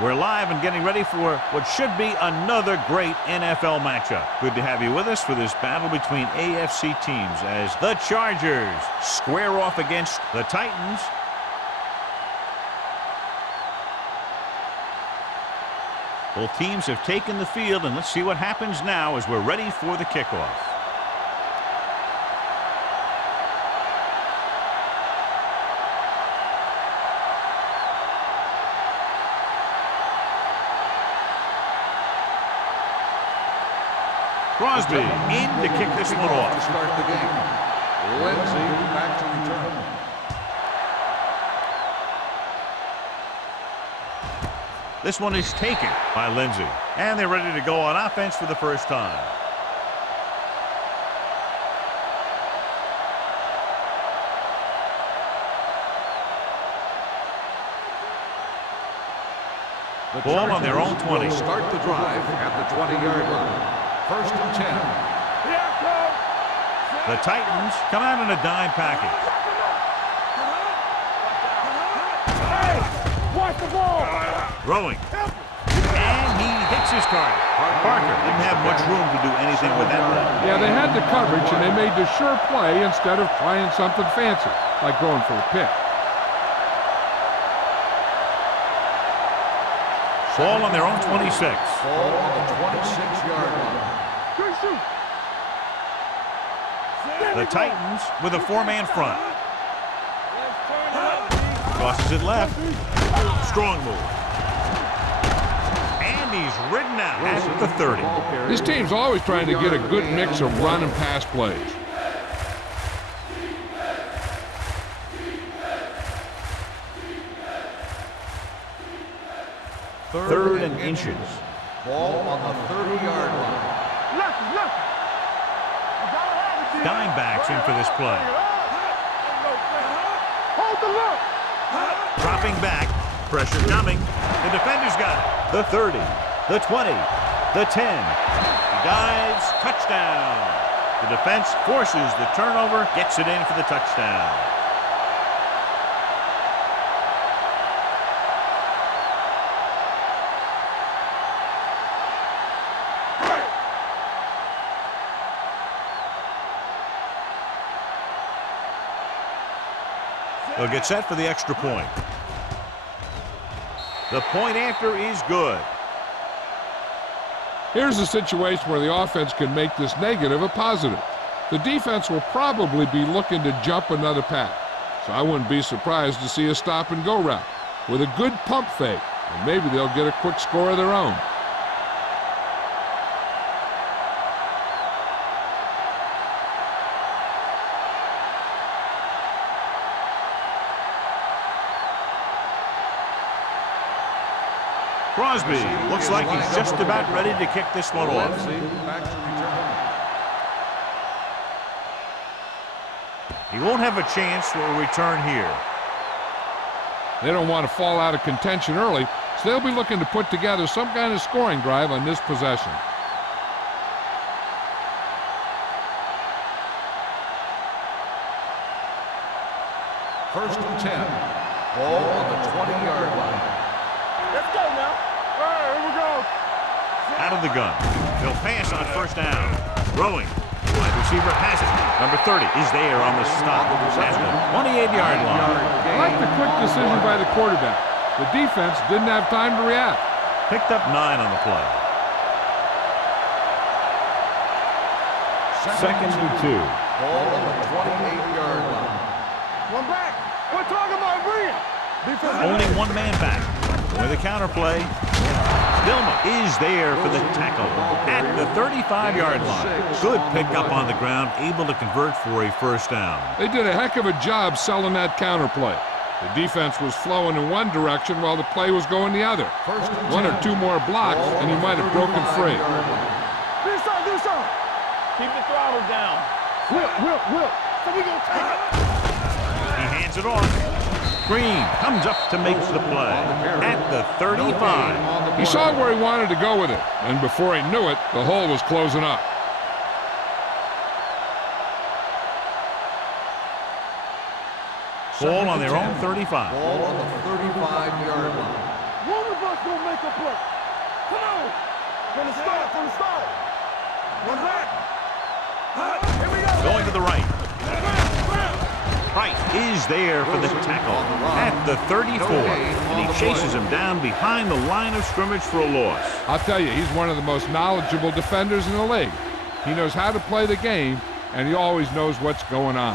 We're live and getting ready for what should be another great NFL matchup. Good to have you with us for this battle between AFC teams as the Chargers square off against the Titans. Both teams have taken the field, and let's see what happens now as we're ready for the kickoff. Crosby in to kick this one off. To start the game. Lindsay back to return. This one is taken by Lindsay. And they're ready to go on offense for the first time. The Ball on their own 20. Start the drive at the 20-yard line. 1st and 10. The Titans come out in a dime package. Watch the ball. Throwing. And he hits his target. Parker didn't have much room to do anything with that ball. Yeah, they had the coverage, and they made the sure play instead of trying something fancy, like going for a pick. Ball on their own 26. Ball on the 26-yard line. Good shoot. The Titans with a four-man front. Crosses it left. Strong move. And he's ridden out at the 30. This team's always trying to get a good mix of run and pass plays. Third and inches. Ball on the 30-yard line. Dime backs in for this play. Hold the look. Dropping back. Pressure coming. The defender's got it. The 30. The 20. The 10. He dives. Touchdown. The defense forces the turnover. Gets it in for the touchdown. They'll get set for the extra point. The point after is good. Here's a situation where the offense can make this negative a positive. The defense will probably be looking to jump another pack, so I wouldn't be surprised to see a stop-and-go route with a good pump fake, and maybe they'll get a quick score of their own. Crosby looks like he's just about ready to kick this one off. Back to return. He won't have a chance for a return here. They don't want to fall out of contention early, so they'll be looking to put together some kind of scoring drive on this possession. First and 10. Ball on the 20-yard line. Let's go now. All right, here we go. Out of the gun. He'll pass on first down. Throwing. Wide receiver has it. Number 30 is there on the stop at the 28-yard line. I like the quick decision by the quarterback. The defense didn't have time to react. Picked up 9 on the play. Second and 2. Ball on the 28-yard line. One back. We're talking about brilliant. Only one man back. With a counterplay. Vilma is there for the tackle at the 35-yard line. Good pickup on the ground, able to convert for a first down. They did a heck of a job selling that counterplay. The defense was flowing in one direction while the play was going the other. One or two more blocks, and he might have broken free. This on. Keep the throttle down. Will. So we gonna take it. He hands it off. Green comes up to make the play at the 35. He saw where he wanted to go with it, and before he knew it, the hole was closing up. Ball on their own 35. Ball on the 35-yard line. One of us gonna make a play. Come on. From the start, from the start. One back. Here we go. Going to the right. Price is there for the tackle at the 34, and he chases him down behind the line of scrimmage for a loss. I'll tell you, he's one of the most knowledgeable defenders in the league. He knows how to play the game, and he always knows what's going on.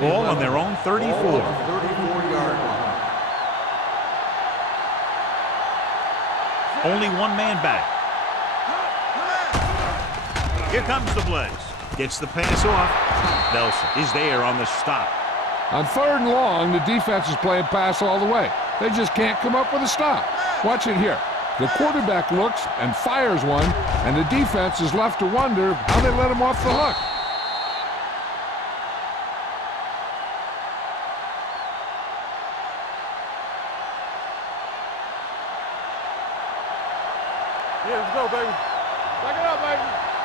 Ball on their own 34. 34-yard line. Only one man back. Here comes the blitz. Gets the pass off. Nelson is there on the stop. On 3rd and long, the defense is playing pass all the way. They just can't come up with a stop. Watch it here. The quarterback looks and fires one, and the defense is left to wonder how they let him off the hook. Yeah, let's go, baby. Back it up, baby.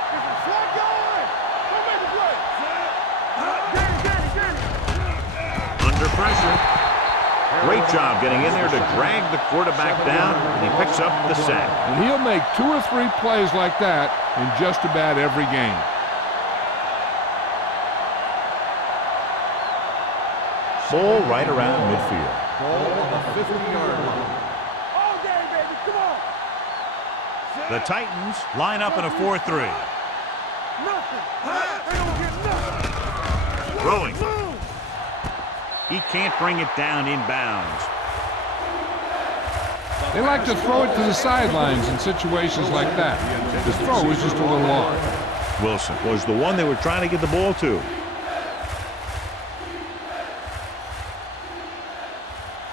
Get some slack going. Don't make a play. Get it. Under pressure. Great job getting in there to drag the quarterback down, and he picks up the sack. And he'll make 2 or 3 plays like that in just about every game. Ball right around midfield. Ball on the 50-yard line. All day, baby. Come on. The Titans line up in a 4-3. Nothing. They don't get nothing. Throwing. Move. He can't bring it down inbounds. They like to throw it to the sidelines in situations like that. The throw is just a little off. Wilson was the one they were trying to get the ball to.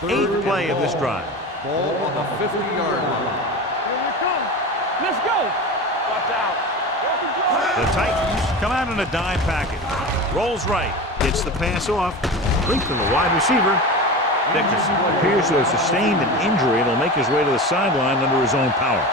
8th play of this drive. Ball on the 50-yard line. Here we come. Let's go. Watch out. The Titans come out in a dime package. Rolls right. Gets the pass off. Link from the wide receiver. Dickerson appears to have sustained an injury and will make his way to the sideline under his own power.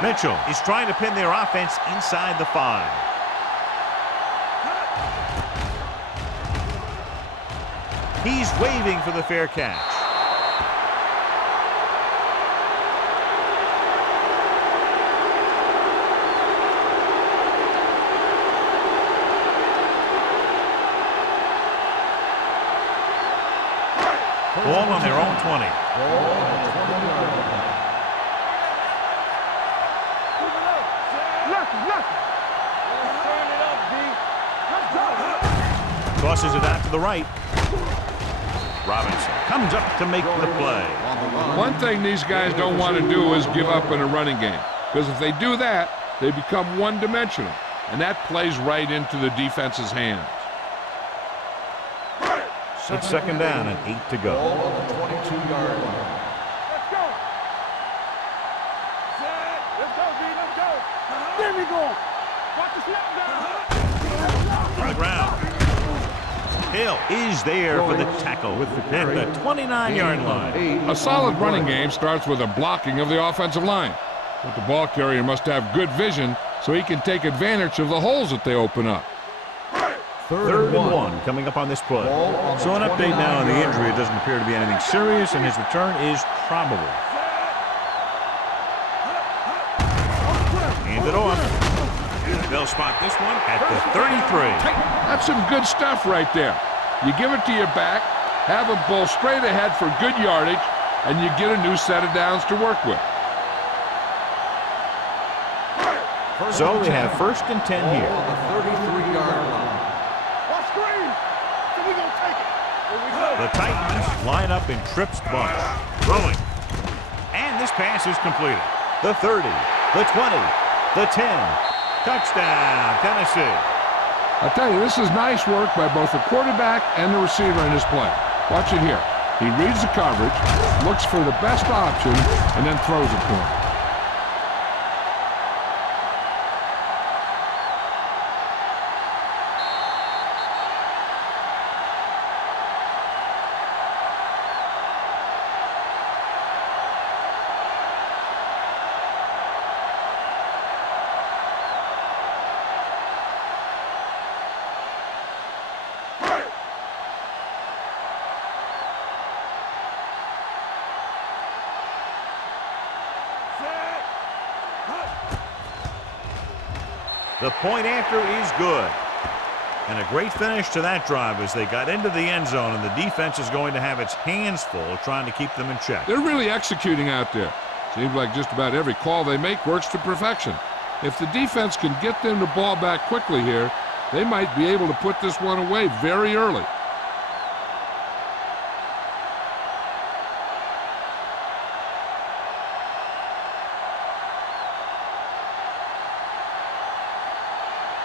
Mitchell is trying to pin their offense inside the 5. He's waving for the fair catch. Ball on their own 20. Ball on the 20-yard line. Turn it up, D. Let's go. Tosses it out to the right. Robinson comes up to make the play. One thing these guys don't want to do is give up in a running game, because if they do that, they become one-dimensional, and that plays right into the defense's hands. It's 2nd down and 8 to go. Ball on the 22-yard line. Let's go. Let's go, D. Let's go. There we go. Watch the snap down. On the ground. Hill is there for the tackle at the 29-yard line. A solid running game starts with a blocking of the offensive line. But the ball carrier must have good vision so he can take advantage of the holes that they open up. 3rd and 1 coming up on this play. So an update now on the injury. It doesn't appear to be anything serious, and his return is probable. Hand it off. They'll spot this one at the 33. That's some good stuff right there. You give it to your back, have a bull straight ahead for good yardage, and you get a new set of downs to work with. So they have 1st and 10 Ball here. on the 33-yard line. Watch screen. So we gonna take it. Here we go. The Titans line up in Tripp's bunch. Throwing. And this pass is completed. The 30, the 20, the 10. Touchdown, Tennessee. I tell you, this is nice work by both the quarterback and the receiver in this play. Watch it here. He reads the coverage, looks for the best option, and then throws it to him. The point after is good. And a great finish to that drive as they got into the end zone, and the defense is going to have its hands full trying to keep them in check. They're really executing out there. Seems like just about every call they make works to perfection. If the defense can get them the ball back quickly here, they might be able to put this one away very early.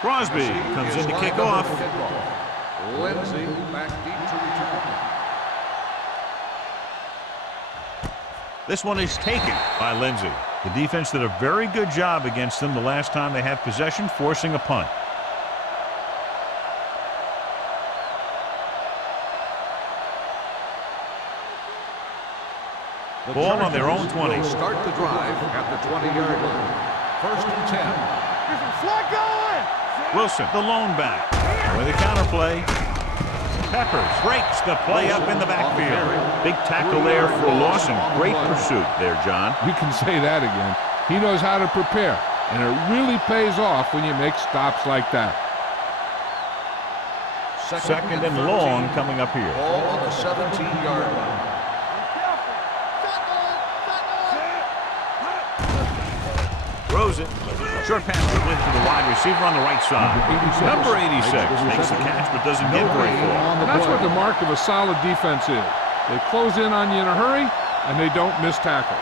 Crosby comes in to kick off. Lindsay back deep to return. This one is taken by Lindsay. The defense did a very good job against them the last time they had possession, forcing a punt. Ball on their own 20. Start the drive at the 20-yard line. 1st and 10. Get some slack going. Wilson, the lone back. With a counterplay. Peppers breaks the play up in the backfield. Big tackle there for Lawson. Great pursuit there, John. You can say that again. He knows how to prepare, and it really pays off when you make stops like that. Second and long coming up here. Ball on the 17-yard line. Throws it. Short pass dribbling to the wide receiver on the right side. Number 86 makes the catch but doesn't get very far. And that's what the mark of a solid defense is. They close in on you in a hurry, and they don't miss tackle.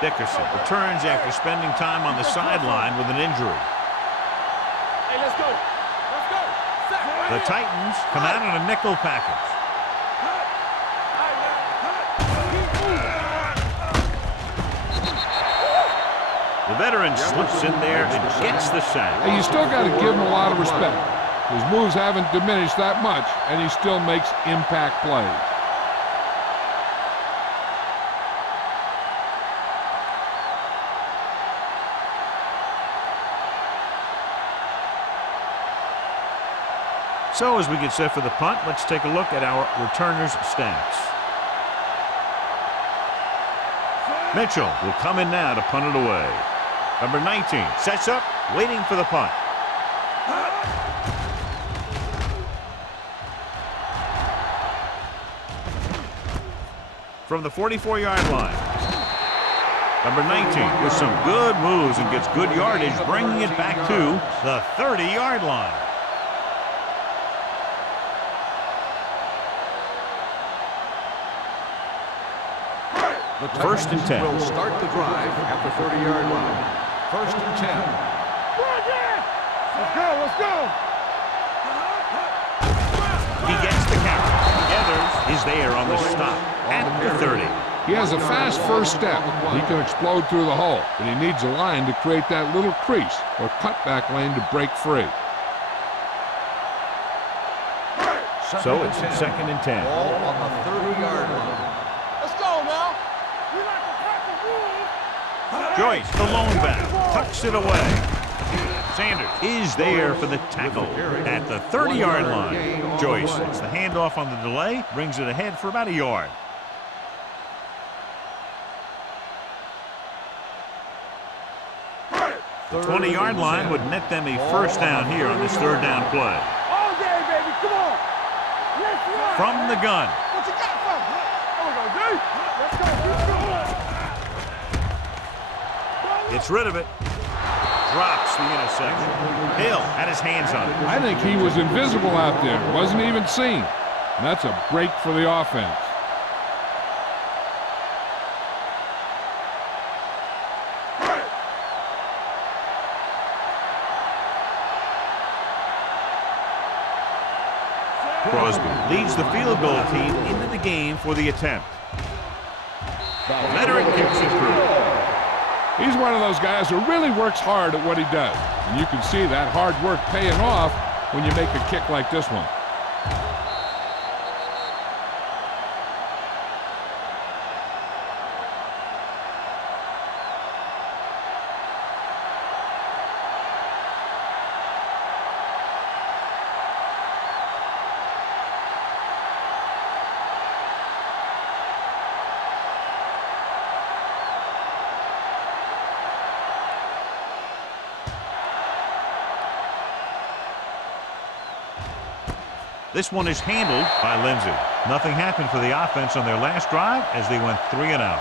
Dickerson returns after spending time on the sideline with an injury. Hey, let's go. Let's go. The Titans come out in a nickel package. The veteran slips in there and gets the sack. Hey, you still got to give him a lot of respect. His moves haven't diminished that much, and he still makes impact plays. So as we get set for the punt, let's take a look at our returners' stats. Mitchell will come in now to punt it away. Number 19 sets up, waiting for the punt. From the 44-yard line. Number 19 with some good moves and gets good yardage, bringing it back to the 30-yard line. The 1st and 10. Will start the drive at the 30-yard line. 1st and 10. Let's go. Let's go. He gets the count. Ethers is there on the stop at the 30. He has a fast first step. He can explode through the hole, but he needs a line to create that little crease or cutback lane to break free. So it's 2nd and 10. Ball on the 30-yard line. Let's go now. We like to crack the rules. Joyce, the lone back, tucks it away. Sanders is there for the tackle at the 30-yard line. Joyce gets the handoff on the delay, brings it ahead for about a yard. The 20-yard line would net them a first down here on this 3rd down play. All day, baby. Come on. Let's run. From the gun. What you got from? There we go, dude. Let's go. Gets rid of it. Drops the interception. Hill had his hands on it. I think he was invisible out there. Wasn't even seen. And that's a break for the offense. Crosby leads the field goal team into the game for the attempt. Veteran kicks it through. He's one of those guys who really works hard at what he does. And you can see that hard work paying off when you make a kick like this one. This one is handled by Lindsay. Nothing happened for the offense on their last drive as they went 3 and out.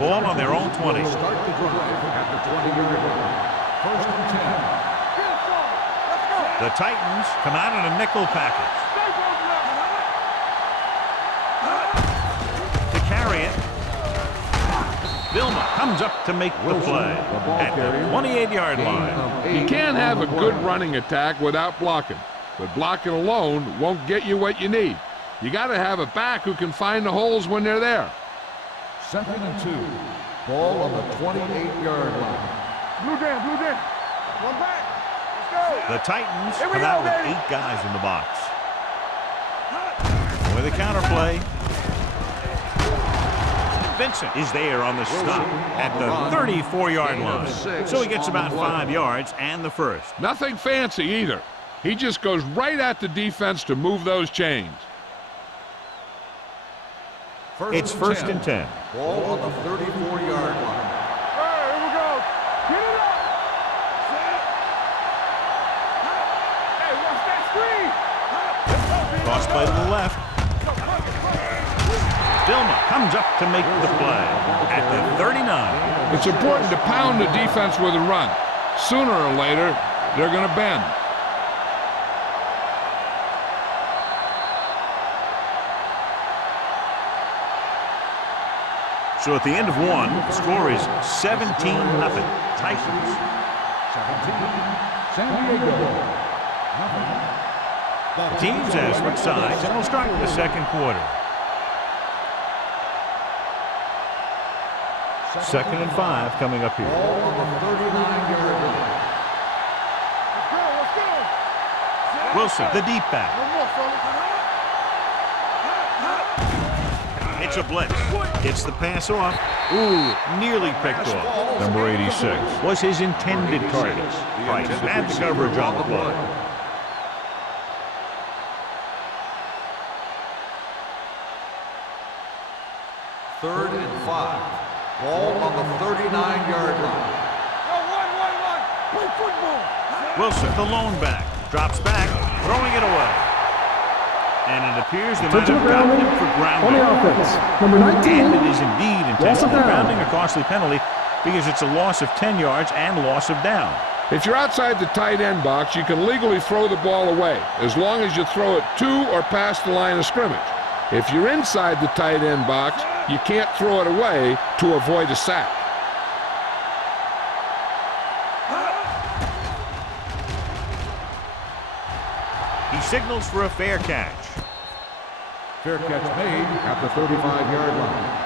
Ball on their own 20. Start the drive at the 20-yard line. First and 10. The Titans come out in a nickel package. To carry it, Vilma comes up to make the play at the 28-yard line. You can't have a good running attack without blocking, but blocking alone won't get you what you need. You got to have a back who can find the holes when they're there. 2nd and 2. Ball on the 28-yard line. Blue down, blue down. One back. Let's go. The Titans come out with 8 guys in the box. With a counterplay. Vincent is there on the stop at the 34-yard line. So he gets about 5 yards and the first. Nothing fancy either. He just goes right at the defense to move those chains. It's 1st and 10. Ball on the 34-yard line. Hey, here we go. Get it up. Hey, watch that screen. Cross play to the left. Vilma comes up to make the play at the 39. It's important to pound the defense with a run. Sooner or later, they're going to bend. So at the end of 1, the score is 17-0. Titans. 17. San Diego. The teams have switched sides and will start the second quarter. 2nd and 5 coming up here. Ball on the 39-yard line. Let's go. Wilson, the deep back. One more, fellas. It's a blitz. Gets the pass off. Ooh, nearly picked off. Number 86 was his intended target. Price had the coverage on the play. Third and 5. Ball on the 39-yard line. One. Play football. Wilson, the lone back, drops back, throwing it away. And it appears they might have gotten him for On the grounding. offense, number 19. And it is indeed Loss of intentional down. grounding, a costly penalty, because it's a loss of 10 yards and loss of down. If you're outside the tight end box, you can legally throw the ball away, as long as you throw it to or past the line of scrimmage. If you're inside the tight end box, you can't throw it away to avoid a sack. He signals for a fair catch. Fair catch made at the 35-yard line.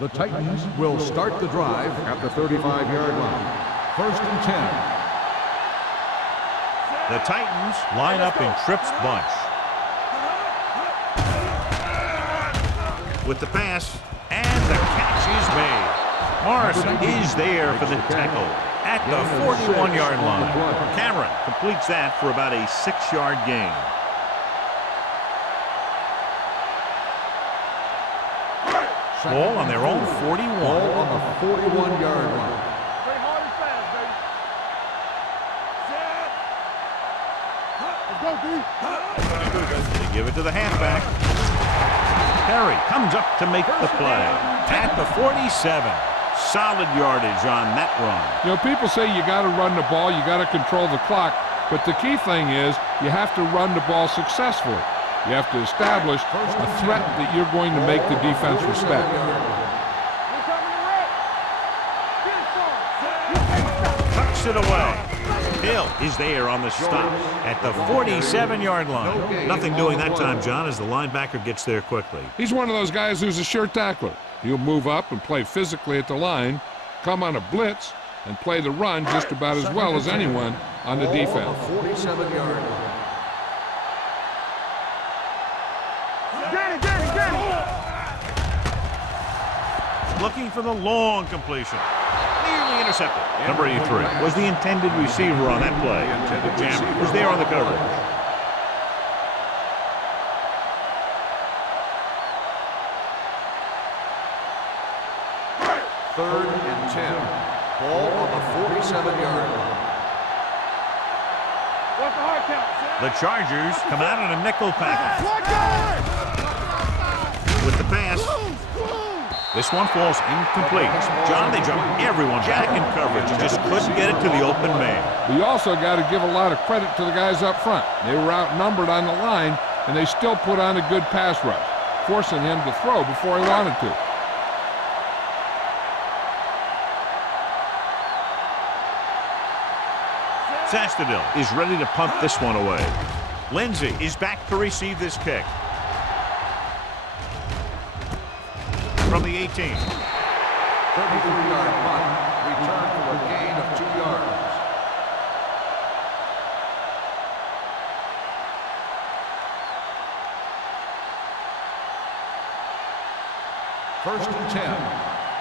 The Titans will start the drive at the 35-yard line. 1st and 10. The Titans line up in Tripp's bunch. With the pass, and the catch is made. Morrison is there for the tackle at the 41-yard line. Cameron completes that for about a 6-yard gain. Ball on their own 41. Ball on the 41-yard line. Play hard and fast, baby. Let's go, D. They give it to the halfback. Perry comes up to make the play at the 47. Solid yardage on that run. You know, people say you got to run the ball, you got to control the clock, but the key thing is you have to run the ball successfully. You have to establish a threat that you're going to make the defense respect. Tucks it away. Hill is there on the stop at the 47-yard line. Nothing doing that time, John, as the linebacker gets there quickly. He's one of those guys who's a sure tackler. He'll move up and play physically at the line, come on a blitz, and play the run just about as well as anyone on the defense. 47-yard line. Get it. Looking for the long completion. Nearly Intercepted. Number 83 was the intended receiver on that play. Jam was there on the coverage. Third and 10. Ball on the 47-yard line. What's the hard count? The Chargers come out in a nickel package. With the pass. This one falls incomplete. John, they jumped everyone back in coverage and just couldn't get it to the open man. We also got to give a lot of credit to the guys up front. They were outnumbered on the line, and they still put on a good pass rush, forcing him to throw before he wanted to. Sastadil is ready to punt this one away. Lindsay is back to receive this kick. From the 18. 33-yard punt, return for a gain of 2 yards. First and 10.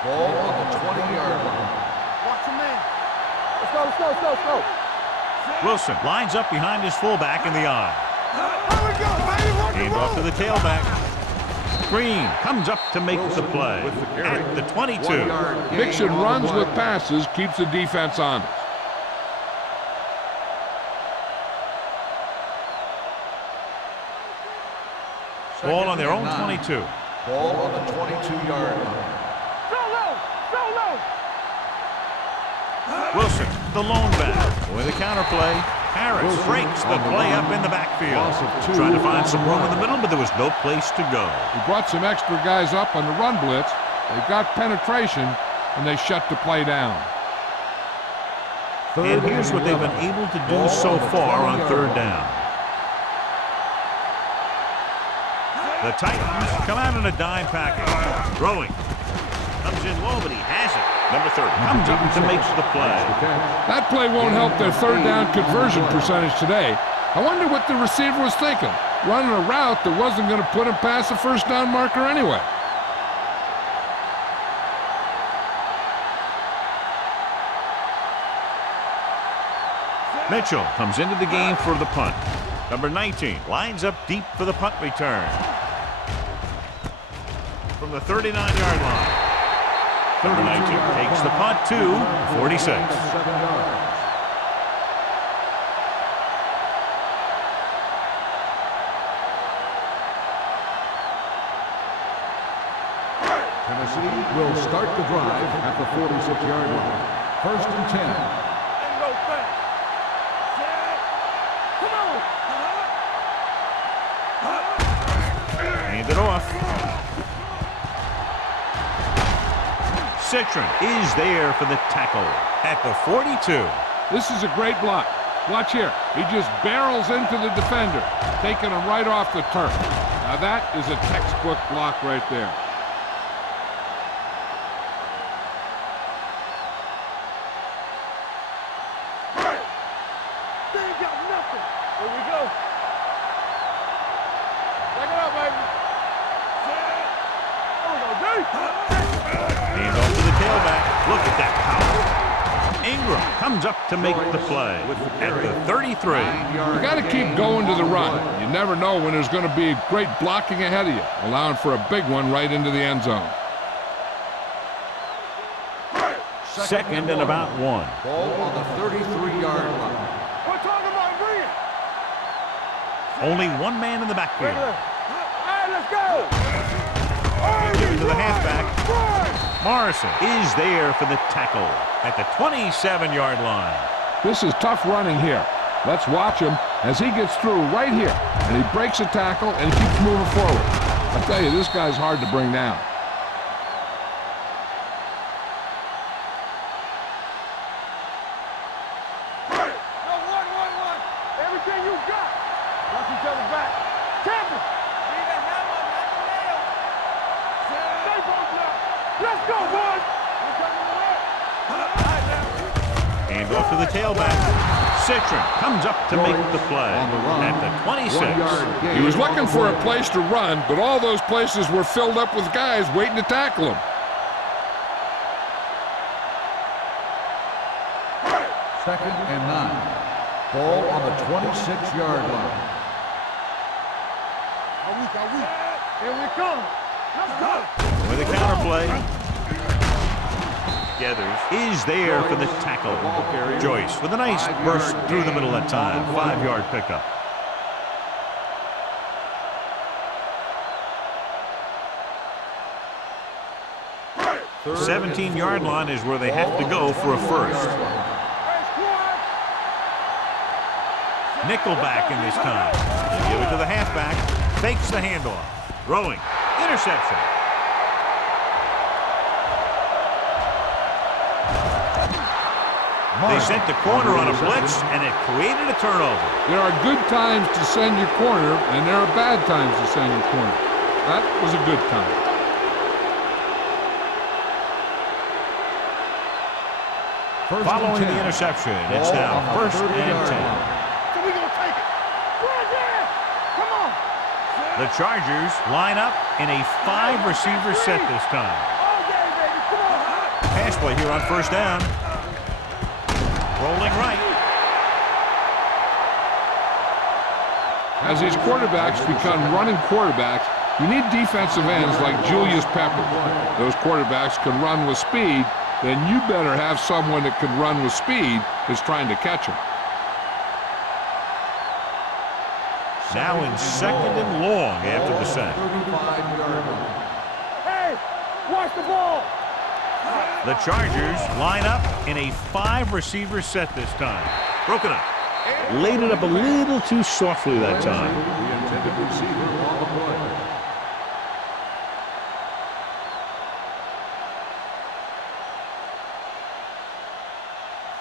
Ball on the 20-yard line. Watch your man. Let's go, let's go, let's go, let's go. Wilson lines up behind his fullback in the eye. Here we go, baby. Hand off to the tailback. Green comes up to make the play at the 22. Mixon runs with passes, keeps the defense honest. Ball on their own 22. Ball on the 22-yard line. So low, so low. Wilson, the lone back. With a counterplay, Harris breaks the play up in the backfield. Trying to find some room in the middle, but there was no place to go. He brought some extra guys up on the run blitz. They got penetration, and they shut the play down. And here's what they've been able to do so far on third down. The Titans come out in a dime package. Throwing. Comes in low, but he has it. Number 30 comes up to make the play. That play won't help their third down conversion percentage today. I wonder what the receiver was thinking, running a route that wasn't going to put him past the first down marker anyway. Mitchell comes into the game for the punt. Number 19 lines up deep for the punt return. From the 39-yard line. Number 19 takes the punt to 46. Tennessee will start the drive at the 46-yard line. First and 10. And go fast. Set. Come on. Hand it off. Citron is there for the tackle at the 42. This is a great block. Watch here. He just barrels into the defender, taking him right off the turf. Now that is a textbook block right there. They ain't got nothing. Here we go. Check it out, baby. Set. There we go, dude. Hand off to the tailback. Look at that power. Ingram comes up to make the play at the 33. You got to keep going to the run. You never know when there's going to be great blocking ahead of you, allowing for a big one right into the end zone. Second and about 1. Ball on the 33-yard line. We're talking about green. Only one man in the backfield. All right, let's go. Given to the halfback. Morrison is there for the tackle at the 27-yard line. This is tough running here. Let's watch him as he gets through right here, and he breaks a tackle and he keeps moving forward. I tell you, this guy's hard to bring down. Everything you got. Watch each other back. Champion. Need a hammer, not a nail. Stay both now. Let's go, boys. Hand off to the tailback. Citron comes up to make the play at the 26. He was looking for a place to run, but all those places were filled up with guys waiting to tackle him. 2nd and 9. Ball on the 26-yard line. Here we come. Let's go. With a counterplay. Gathers is there for the tackle. Joyce with a nice burst through the middle that time. 5-yard pickup. The 17-yard line is where they have to go for a first. Nickelback in this time. They give it to the halfback. Fakes the handoff. Throwing. Interception. They sent the corner on a blitz, and it created a turnover. There are good times to send your corner, and there are bad times to send your corner. That was a good time. Following the interception, it's now 1st and 10. So we gonna take it. Right there. Come on. The Chargers line up in a 5-receiver set this time. All day, baby. Come on. Pass play here on 1st down. Rolling right. As these quarterbacks become running quarterbacks, you need defensive ends like Julius Peppers. Those quarterbacks can run with speed, then you better have someone that can run with speed that's trying to catch him. Now in 2nd and long after the sack. Hey, watch the ball. The Chargers line up in a 5-receiver set this time. Broken up. Laid it up a little too softly that time. The intended receiver on the play.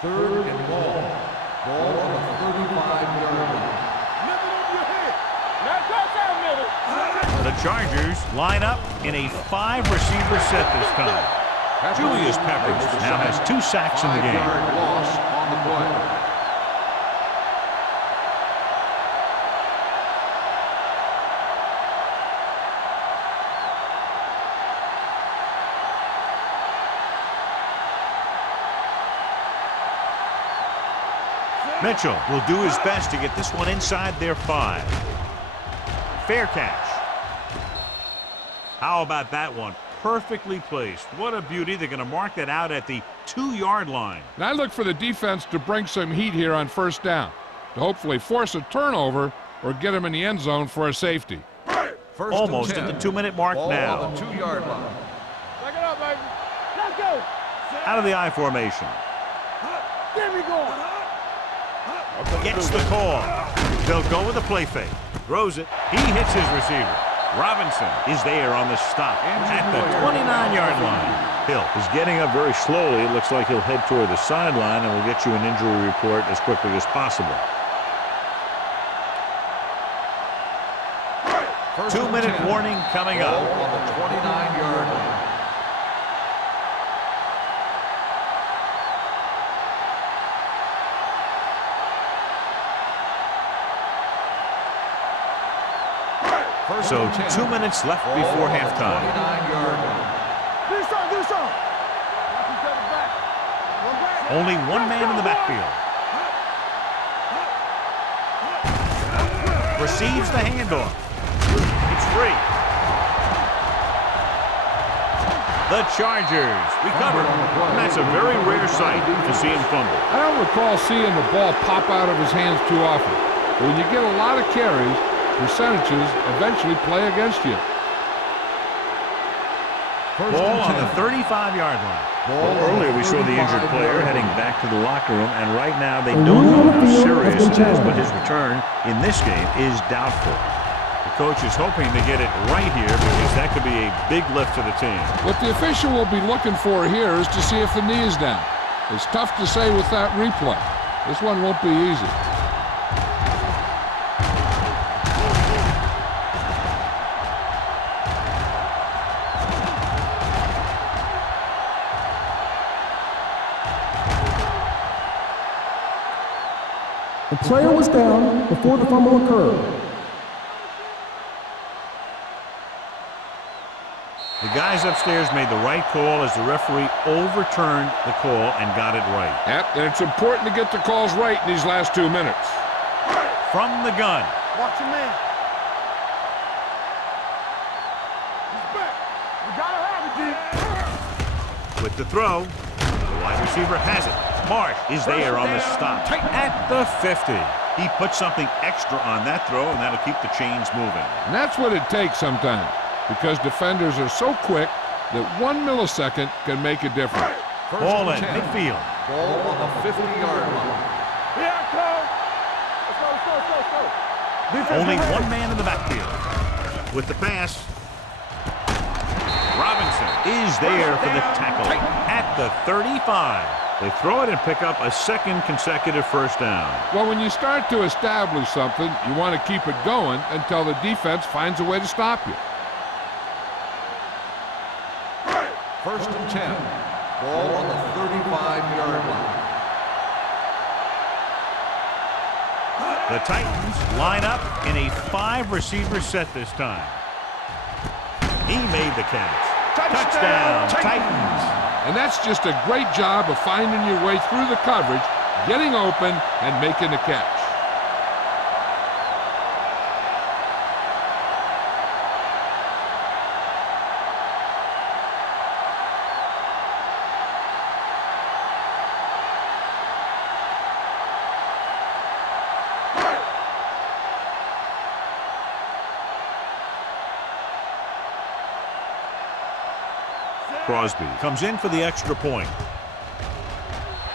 Third and long. Ball on the 35-yard line. Lift it over your head. Now touchdown, middle. The Chargers line up in a 5-receiver set this time. Julius Peppers now has 2 sacks in the game. 5-yard loss on the play. Mitchell will do his best to get this one inside their 5. Fair catch. How about that one? Perfectly placed. What a beauty. They're going to mark that out at the 2-yard line. And I look for the defense to bring some heat here on 1st down, to hopefully force a turnover or get them in the end zone for a safety. First Almost and 10. at the 2-minute mark Ball now. on the 2-yard line. Back it up, baby. Let's go. Out of the I formation. There we go. Gets the call. They'll go with a play fake. Throws it. He hits his receiver. Robinson is there on the stop at the 29-yard line. Hill is getting up very slowly. It looks like he'll head toward the sideline, and we'll get you an injury report as quickly as possible. 2-minute warning coming up. Ball on the 29-yard line. So 2 minutes left before halftime. 29-yard line. Do something. Watch each other back. One back. Only one man in the backfield. Receives the handoff. It's free. The Chargers recover. And that's a very rare sight to see him fumble. I don't recall seeing the ball pop out of his hands too often. But when you get a lot of carries, percentages eventually play against you. Ball on the 35-yard line. Well, earlier we saw the injured player heading back to the locker room, and right now they don't know how serious it is, but his return in this game is doubtful. The coach is hoping to get it right here because that could be a big lift to the team. What the official will be looking for here is to see if the knee is down. It's tough to say with that replay. This one won't be easy. The player was down before the fumble occurred. The guys upstairs made the right call as the referee overturned the call and got it right. Yep, and it's important to get the calls right in these last 2 minutes. From the gun. Watch your man. He's back. We gotta have it, D. With the throw, the wide receiver has it. Marsh is there on the stop. At the 50. He put something extra on that throw, and that'll keep the chains moving. And that's what it takes sometimes, because defenders are so quick that 1 millisecond can make a difference. Ball in midfield. Ball on the 50-yard line. Here I come. Let's go. Defense Only ready. one man in the backfield. With the pass, Robinson is there for the tackle at the 35. They throw it and pick up a second consecutive first down. Well, when you start to establish something, you want to keep it going until the defense finds a way to stop you. 1st and 10. Ball on the 35-yard line. The Titans line up in a 5-receiver set this time. He made the catch. Touchdown, Titans. And that's just a great job of finding your way through the coverage, getting open, and making the catch. Crosby comes in for the extra point.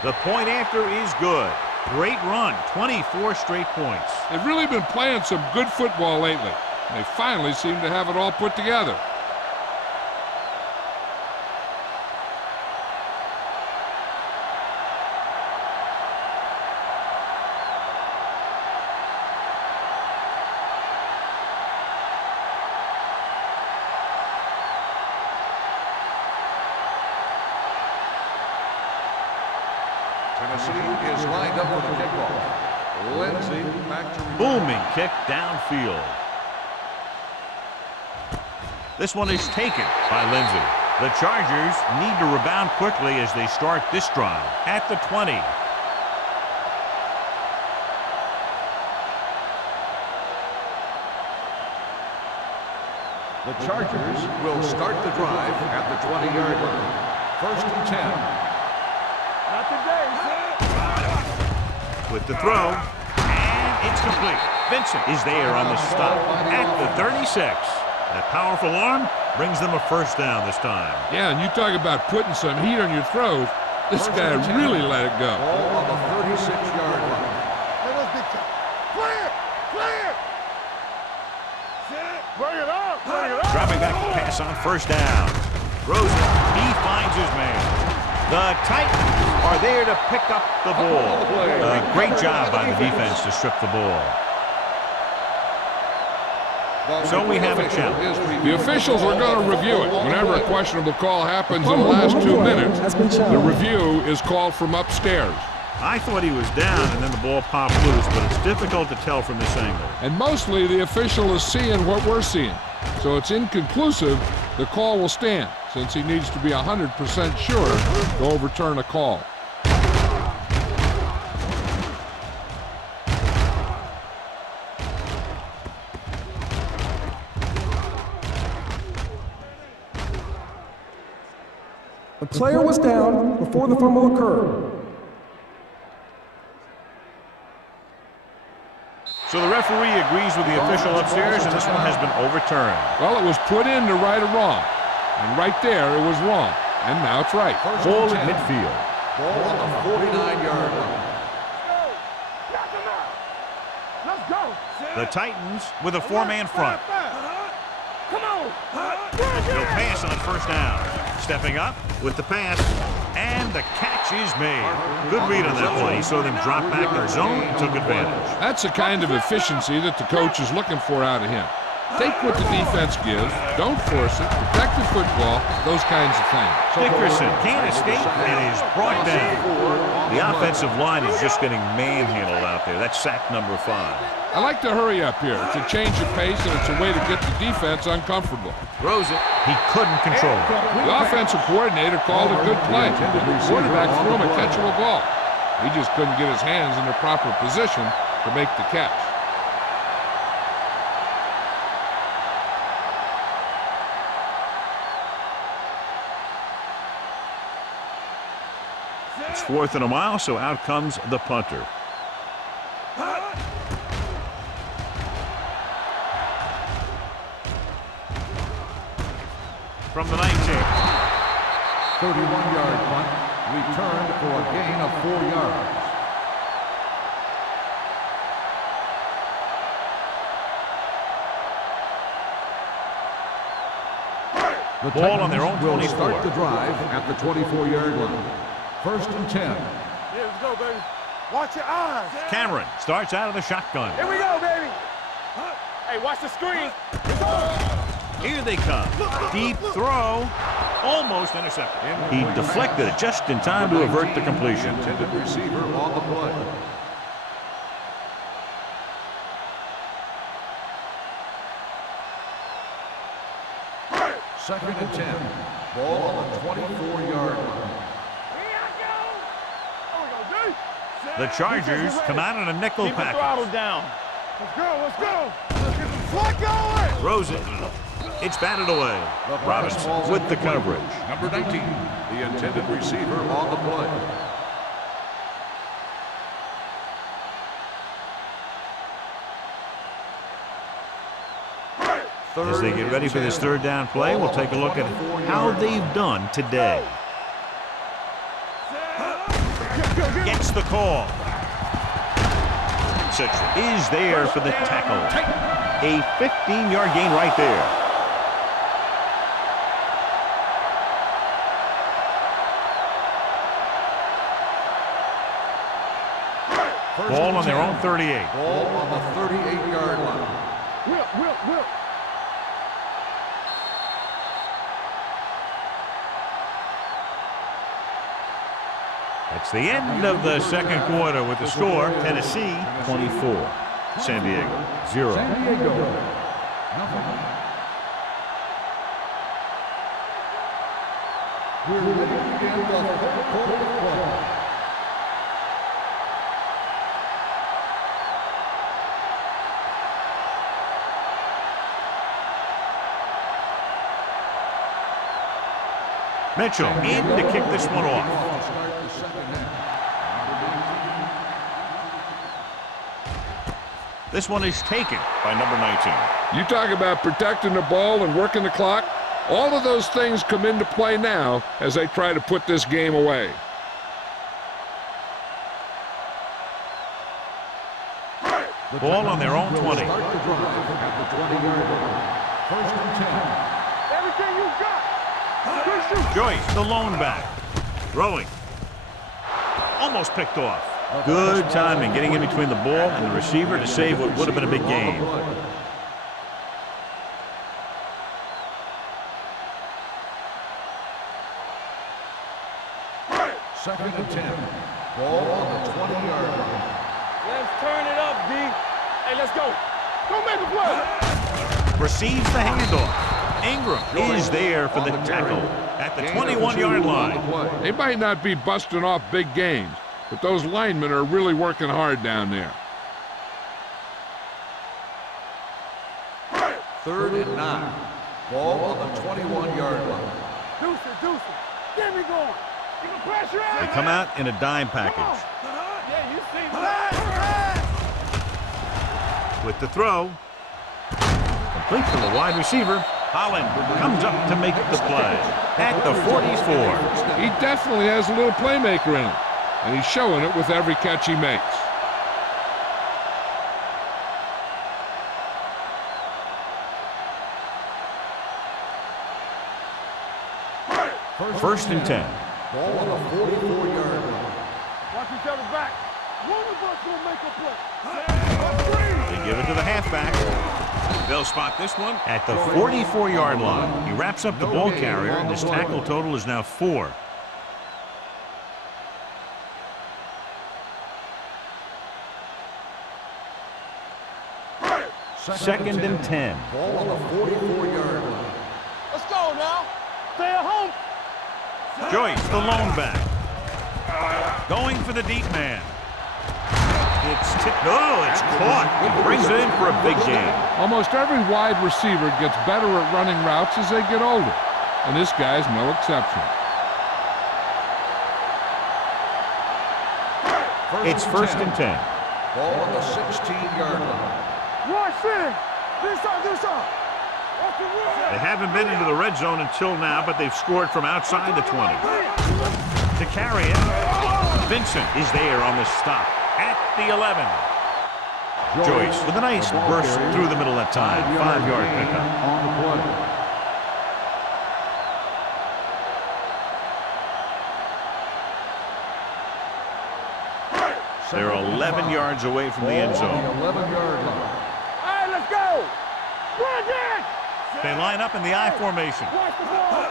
The point after is good. Great run, 24 straight points. They've really been playing some good football lately. And they finally seem to have it all put together. Tennessee is lined up for the kickoff. Lindsey back to Booming kick downfield. This one is taken by Lindsey. The Chargers need to rebound quickly as they start this drive at the 20. The Chargers will start the drive at the 20-yard line. 1st and 10. Not today, With the throw, and it's complete. Vincent is there on the stop at the 36. That powerful arm brings them a first down this time. Yeah, and you talk about putting some heat on your throws. This guy really let it go. Ball on the 36-yard line. Let us big time. Clear. Bring it up. Dropping back to pass on first down. Throws it. He finds his man. The Titans are there to pick up the ball. A great job by the defense to strip the ball. So we have a challenge. The officials are going to review it. Whenever a questionable call happens in the last 2 minutes, the review is called from upstairs. I thought he was down and then the ball popped loose, but it's difficult to tell from this angle. And mostly the official is seeing what we're seeing. So it's inconclusive. The call will stand, since he needs to be 100% sure to overturn a call. The player was down before the fumble occurred. So the referee agrees with the official upstairs, and this one has been overturned. Well, it was put in to right a wrong. And right there, it was wrong. And now it's right. Ball at midfield. Ball on the 49-yard line. Let's go. The Titans with a 4-man front. Come on. No pass on first down. Stepping up with the pass, and the catch is made. Good read on that play. He saw them drop back in zone and took advantage. That's the kind of efficiency that the coach is looking for out of him. Take what the defense gives, don't force it, protect the football, those kinds of things. Dickerson can't escape and is brought down. The offensive line is just getting manhandled out there. That's sack number 5. I like to hurry up here. It's a change of pace, and it's a way to get the defense uncomfortable. Throws it. He couldn't control it. The offensive coordinator called a good play. The quarterback threw him a catchable ball. He just couldn't get his hands in the proper position to make the catch. It's 4th and a mile, so out comes the punter. From the 19. 31-yard punt, returned for a gain of 4 yards. The Ball on their own will 24. start the drive at the 24-yard line. 1st and 10. Yeah, let's go, baby. Watch your eyes. Cameron starts out of the shotgun. Here we go, baby. Hey, watch the screen. Here they come. Deep throw. Almost intercepted. He deflected it just in time to avert the completion. Intended receiver on the play. Second and 10. Ball on the 24-yard line. The Chargers come out in a nickel Keep the package. throttle down. Let's go, let's go. Let's get the flag going. Throws it. It's batted away. Robinson with the coverage. Number 19, the intended receiver on the play. As they get ready for this 3rd down play, we'll take a look at how they've done today. Gets the call. Citrus is there for the tackle. A 15-yard gain right there. Ball on their own 38. Ball on the 38-yard line. Whip. It's the end of the 2nd quarter with the score, Tennessee 24, San Diego 0. San Diego, nothing. We're ready to begin the 4th quarter of play. Mitchell in to kick this one off. This one is taken by number 19. You talk about protecting the ball and working the clock. All of those things come into play now as they try to put this game away. Ball on their own 20. Start the drive at the 20-yard line. 1st and 10. Everything you got. Joyce, the lone back. Throwing. Almost picked off. Good timing getting in between the ball and the receiver to save what would have been a big gain. Second and 10. Ball on the 20-yard line. Let's turn it up, D. Hey, let's go. Go make a play. Receives the handoff. Ingram is there for the tackle at the 21-yard line. They might not be busting off big gains, but those linemen are really working hard down there. 3rd and 9. Ball on the 21-yard line. Deuce it. Get me going. You can pressure out. They come out in a dime package. Yeah, you see me. With the throw. Complete for the wide receiver. Holland comes up to make the play at the 44. He definitely has a little playmaker in him, and he's showing it with every catch he makes. First and 10. Ball on the 44-yard line. Watch each other back. One of us will make a play. They give it to the halfback. They'll spot this one at the 44-yard line. He wraps up the ball carrier, and his tackle total is now 4. Second and 10. Ball on the 44-yard line. Let's go now. Stay at home. Joyce, the lone back. Going for the deep man. It's tipped. Oh, it's caught. He brings it in for a big gain. Almost every wide receiver gets better at running routes as they get older, and this guy's no exception. It's first and 10. Ball on the 16-yard line. Watch this. This up. Off the wall. They haven't been into the red zone until now, but they've scored from outside the 20. To carry it, Vincent is there on the stop at the 11. Joyce with a nice burst through the middle that time. 5-yard pickup. On the play. They're 11 yards away from the end zone. 11-yard line. All right, let's go. Run it. They line up in the I formation. Watch the ball.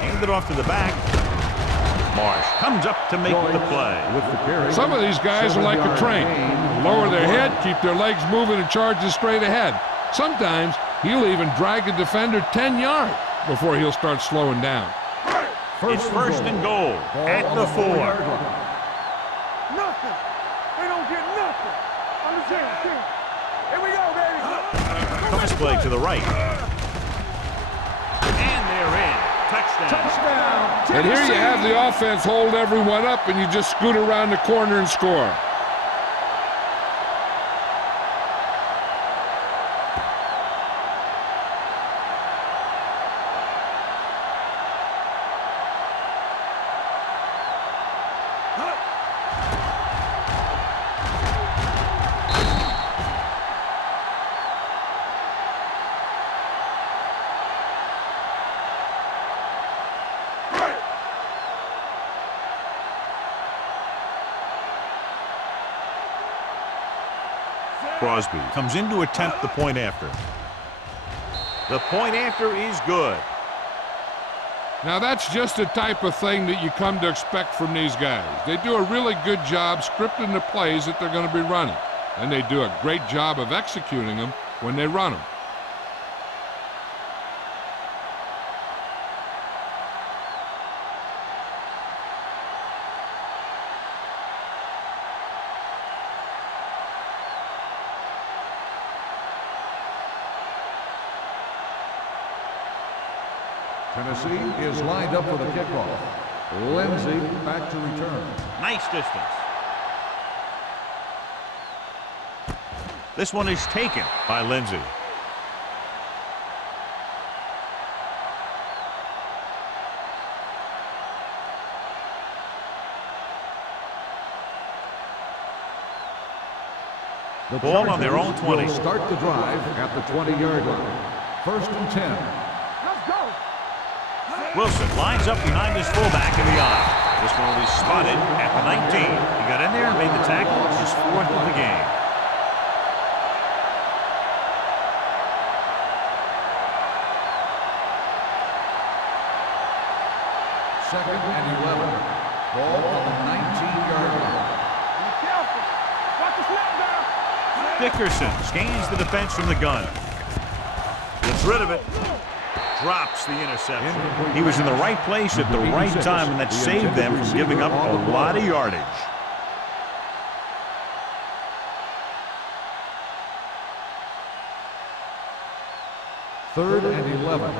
Hand it off to the back. Marsh comes up to make the play. With the carry. Some of these guys are like a train. Lower their head, keep their legs moving, and charge straight ahead. Sometimes he'll even drag a defender 10 yards before he'll start slowing down. It's first and goal at the 4. Nothing. They don't get nothing. On the 10. Here we go, baby. Pass play to the right. And they're in. Touchdown. And here you have the offense hold everyone up, and you just scoot around the corner and score. Crosby comes in to attempt the point after. The point after is good. Now that's just the type of thing that you come to expect from these guys. They do a really good job scripting the plays that they're going to be running, and they do a great job of executing them when they run them. Tennessee is lined up for the kickoff. Lindsey back to return. Nice distance. This one is taken by Lindsey. The ball on their own 20. Will start the drive at the 20-yard line. First and 10. Let's go. Wilson lines up behind his fullback in the eye. This one will be spotted at the 19. He got in there and made the tackle. His 4th of the game. Second and 11. Ball on the 19-yard line. Be careful. Watch the snap down. Dickerson scans the defense from the gun. Gets rid of it. Drops the interception. He was in the right place at the right time, and that saved them from giving up a lot of yardage. Third and 11.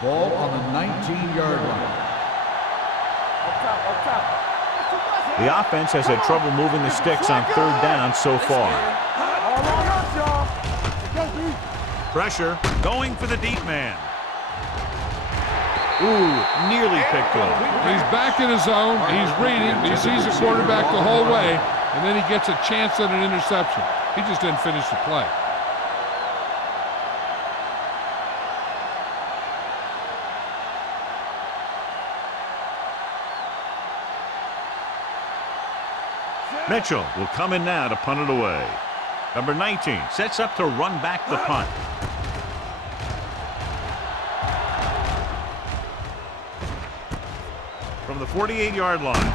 Ball on the 19-yard line. Up top. The offense has had trouble moving the sticks on 3rd down so far. All on us, y'all. Go deep. Pressure going for the deep man. Ooh, nearly picked off. He's back in his zone. He's reading. He sees the quarterback the whole way, and then he gets a chance at an interception. He just didn't finish the play. Mitchell will come in now to punt it away. Number 19 sets up to run back the punt. From the 48-yard line.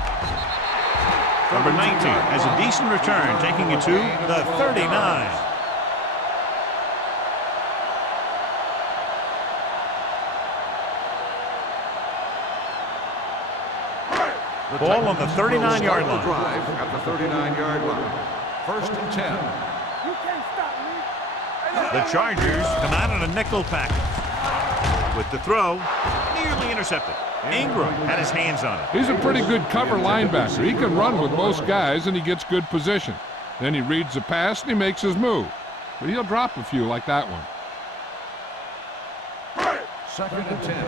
Number 19 has a decent return, taking it to the 39. Ball on the 39-yard line. Drive at the 39-yard line. 1st and 10. You can't stop me. The Chargers come out in a nickel package. With the throw, nearly intercepted. Ingram had his hands on it. He's a pretty good cover linebacker. He can run with most guys, and he gets good position. Then he reads the pass, and he makes his move. But he'll drop a few like that one. 2nd and 10.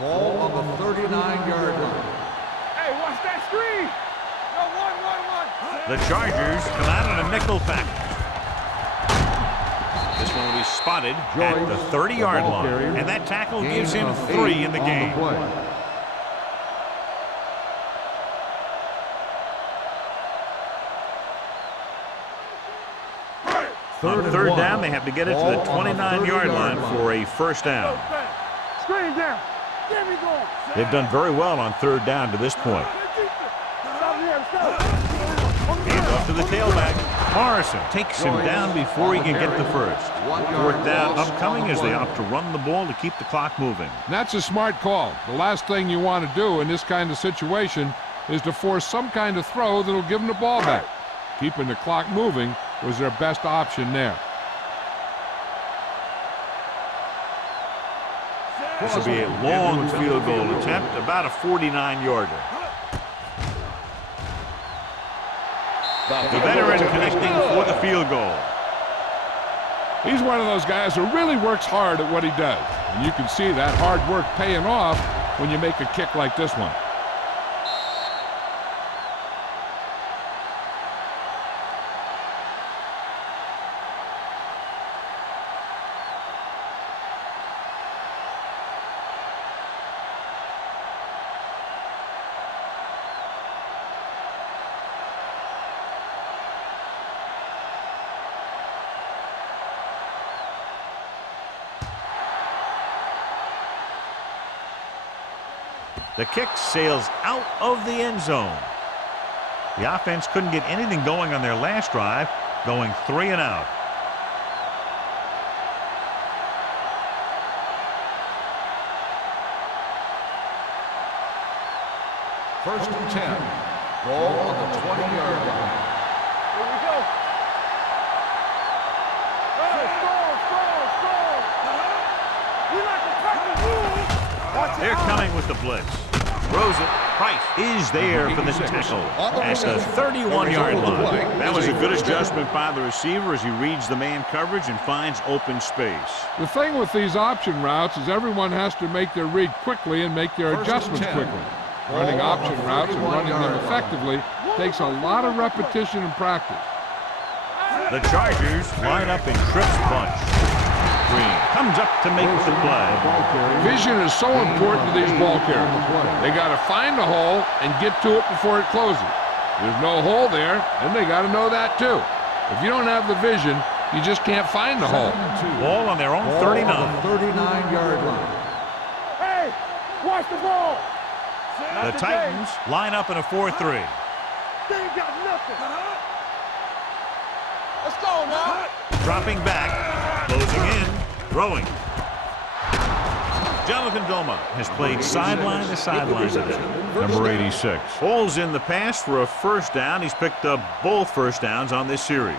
Ball on the 39-yard line. Hey, watch that screen. No, one. The Chargers come out in a nickel package. This one will be spotted at the 30-yard line. And that tackle gives him 3 in the game. On third down, they have to get it to the 29-yard line for a first down. Screen down. Get me going. They've done very well on third down to this point. Hands off to the tailback. Morrison takes him down before he can get the first. 4th down upcoming as they opt to run the ball to keep the clock moving. And that's a smart call. The last thing you want to do in this kind of situation is to force some kind of throw that'll give them the ball back. Keeping the clock moving was their best option there. This will be a long field goal attempt, about a 49-yarder. The veteran connecting for the field goal. He's one of those guys who really works hard at what he does. And you can see that hard work paying off when you make a kick like this one. The kick sails out of the end zone. The offense couldn't get anything going on their last drive, going 3 and out. First and 10. Ball on the 20-yard line. Here we go. Score. We like to cut the rules. They're coming with the blitz. Throws it. Price is there for the tackle at the 31-yard line. That was a good adjustment by the receiver as he reads the man coverage and finds open space. The thing with these option routes is everyone has to make their read quickly and make their adjustments quickly. Running option routes and running them effectively takes a lot of repetition and practice. The Chargers line up in trips bunch. Green comes up to make the play. Vision is so important to these ball carriers. They got to find the hole and get to it before it closes. There's no hole there, and they got to know that too. If you don't have the vision, you just can't find the hole. Ball on their own 39. 39-yard line. Hey, watch the ball. The Titans line up in a 4-3. They ain't got nothing. Let's go now. Dropping back, closing in, throwing. Jonathan Vilma has played sideline to sideline today. Number 86. Pulls in the pass for a first down. He's picked up both first downs on this series.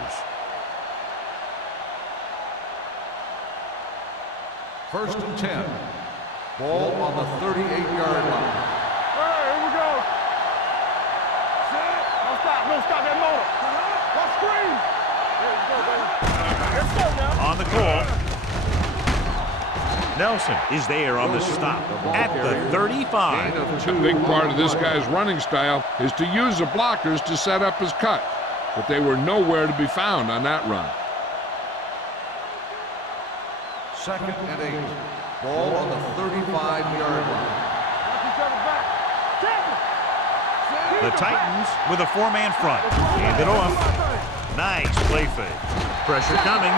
First and 10. Ball on the 38-yard line. Here we go. Don't stop that motor. Don't scream. Let's go, baby. Let's go now. On the call. Nelson is there on the stop at the 35. A big part of this guy's running style is to use the blockers to set up his cut, but they were nowhere to be found on that run. Second and 8. Ball on the 35-yard line. Watch each other back. Champion. The Titans with a four-man front. Hand it off. Nice play fake. Pressure coming.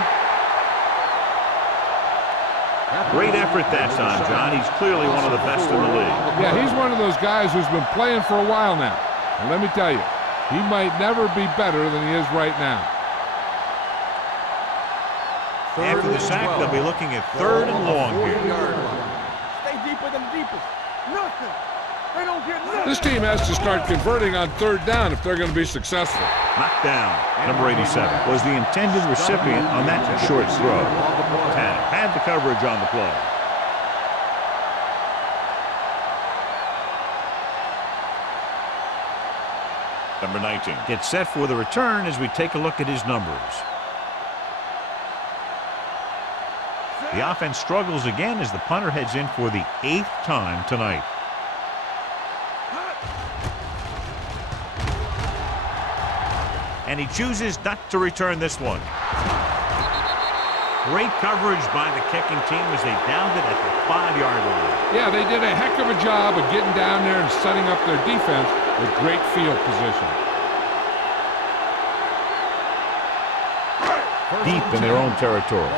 Great effort that time, John. He's clearly one of the best in the league. Yeah, he's one of those guys who's been playing for a while now. And let me tell you, he might never be better than he is right now. After the sack, they'll be looking at third and long here. Stay deeper than the deepest. Nothing. They don't get nothing. This team has to start converting on third down if they're going to be successful. Knocked down. Number 87 was the intended recipient on that short throw. Tanner had the coverage on the play. Number 19 gets set for the return as we take a look at his numbers. The offense struggles again as the punter heads in for the 8th time tonight. And he chooses not to return this one. Great coverage by the kicking team as they downed it at the 5-yard line. Yeah, they did a heck of a job of getting down there and setting up their defense with great field position. Deep in their own territory.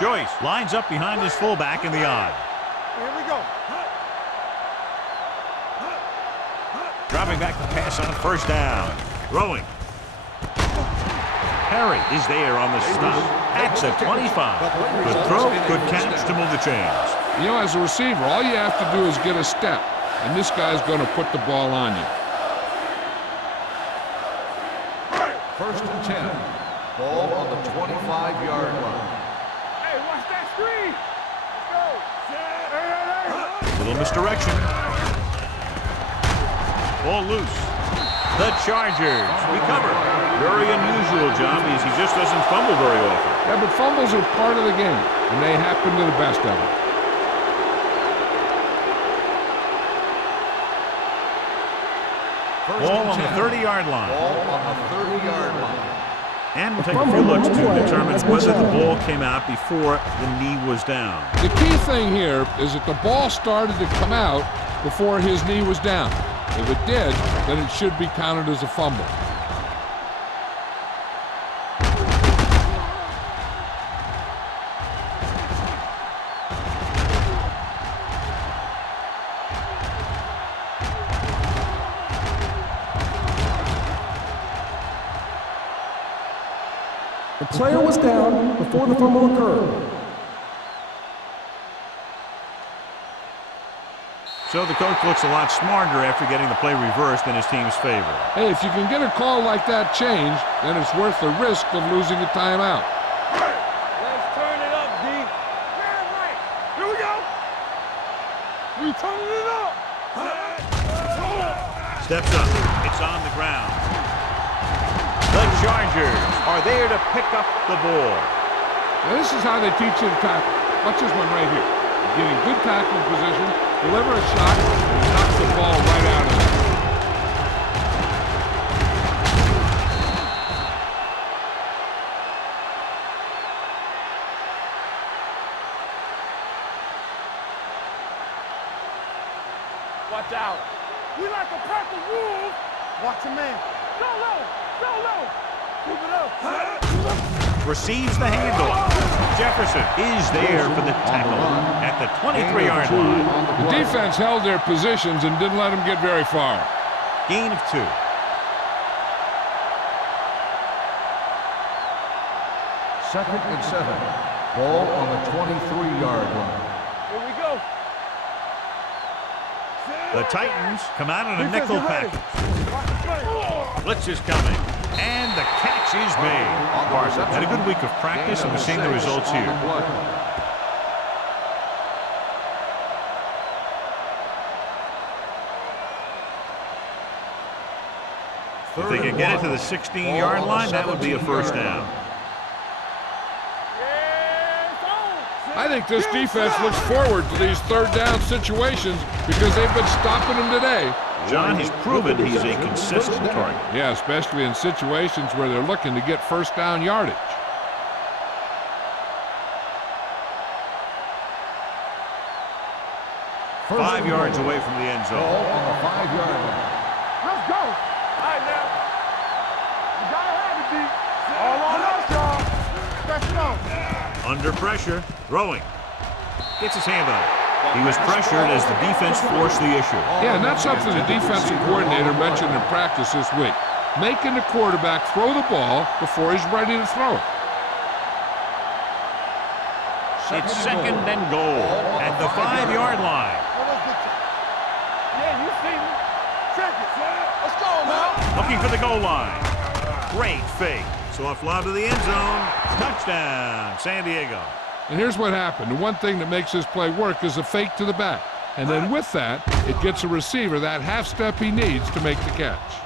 Joyce lines up behind his fullback in the I. Here we go. Dropping back the pass on first down. Throwing. Perry is there on the stop. At the 25. Good throw, good catch to move the chains. You know, as a receiver, all you have to do is get a step, and this guy's going to put the ball on you. 1st and 10. Ball on the 25-yard line. Hey, watch that screen. Let's go. Hey. Little misdirection. Ball loose. The Chargers recover. Very unusual, John, because he just doesn't fumble very often. Yeah, but fumbles are part of the game, and they happen to the best of them. Ball on the 30-yard line. Ball on the 30-yard line. And we'll take a few looks to determine whether the ball came out before the knee was down. The key thing here is that the ball started to come out before his knee was down. If it did, then it should be counted as a fumble. The player was down before the fumble occurred. So the coach looks a lot smarter after getting the play reversed in his team's favor. Hey, if you can get a call like that changed, then it's worth the risk of losing a timeout. Let's turn it up, D. Man, right. Here we go. We turning it up. Steps up. It's on the ground. The Chargers are there to pick up the ball. Now, this is how they teach you to tackle. Watch this one right here. You're getting good tackling position, deliver a shot, and knock the ball right out of there. Watch out. We like to pack the rules. Watch your man. Go low. Go low. Keep it up. Receives the handoff. Jefferson is there for the tackle at the 23-yard line. The defense held their positions and didn't let them get very far. Gain of 2. Second and 7. Ball on the 23-yard line. Here we go. The Titans come out in a nickel package. Watch the play. Blitz is coming. And the catch is made. Barson had a good week of practice, and we're seeing the results here. If they can get it to the 16-yard line, that would be a first down. I think this defense looks forward to these third down situations because they've been stopping them today. John has proven he's a consistent target. Yeah, especially in situations where they're looking to get first down yardage. First 5 yards away from the end Ball zone. on the 5-yard line. Let's go. All right, now. You gotta have it, D. All on us, y'all. Stretch it on. Under pressure, throwing. Gets his hand on it. He was pressured as the defense forced the issue. Yeah, and that's something the defensive coordinator mentioned in practice this week. Making the quarterback throw the ball before he's ready to throw it. It's second and goal at the 5-yard line. Yeah, you see me. Check it, son. Let's go, man. Looking for the goal line. Great fake. Soft lob to the end zone. Touchdown, San Diego. And here's what happened. The one thing that makes this play work is a fake to the back. And then with that, it gets a receiver that half step he needs to make the catch.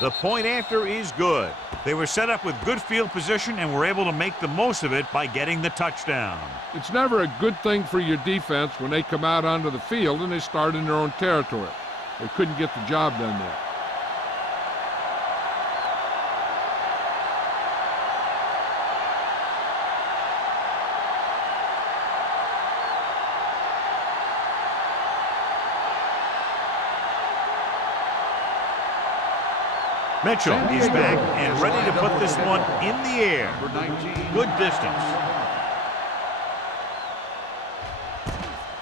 The point after is good. They were set up with good field position and were able to make the most of it by getting the touchdown. It's never a good thing for your defense when they come out onto the field and they start in their own territory. They couldn't get the job done there. Mitchell is back and ready to put this one in the air. Good distance.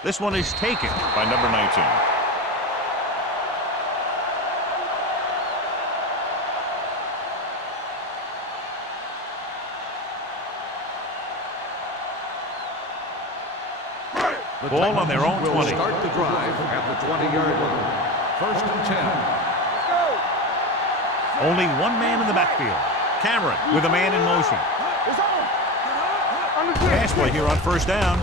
This one is taken by number 19. Ball on their own 20. Will start the drive at the 20-yard line. First and 10. Only one man in the backfield. Cameron with a man in motion. Pass play here on first down.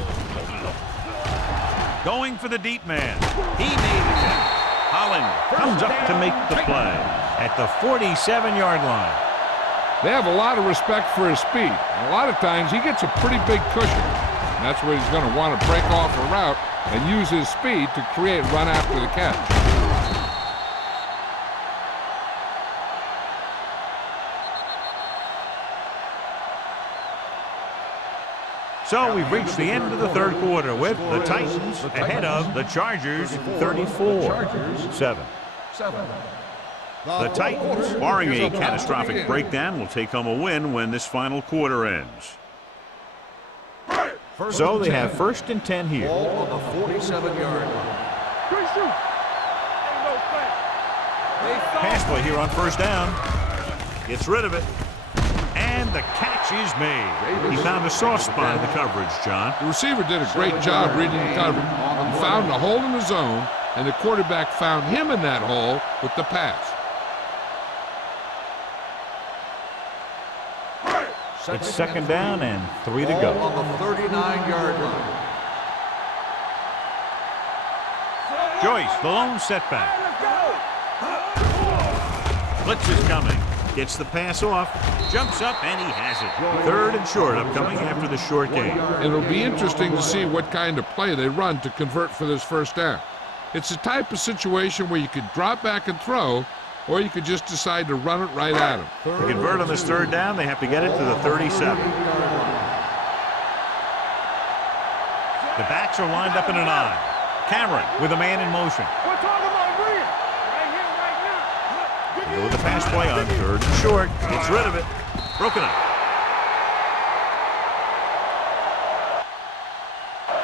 Going for the deep man. He made the catch. Holland comes up to make the play at the 47-yard line. They have a lot of respect for his speed. And a lot of times he gets a pretty big cushion. And that's where he's going to want to break off a route and use his speed to create run after the catch. So we've reached the end of the third quarter with the Titans ahead of the Chargers 34-7. The Titans, barring a catastrophic breakdown, will take home a win when this final quarter ends. So they have first and 10 here. Ball on the 47-yard line. Pass play here on first down. Gets rid of it. And the catch is made. He found a soft spot in the coverage, John. The receiver did a great job reading the coverage. He found a hole in the zone, and the quarterback found him in that hole with the pass. It's second down and 3 to go. On the 39-yard line. Joyce, the lone setback. Blitz is coming. Gets the pass off, jumps up, and he has it. Third and short upcoming after the short game. It'll be interesting to see what kind of play they run to convert for this first down. It's the type of situation where you could drop back and throw, or you could just decide to run it right at him. To convert on this third down, they have to get it to the 37. The backs are lined up in an I. Cameron with a man in motion. We're talking about Green. Right here, right now. Go with the pass play on third and short. Gets rid of it. Broken up.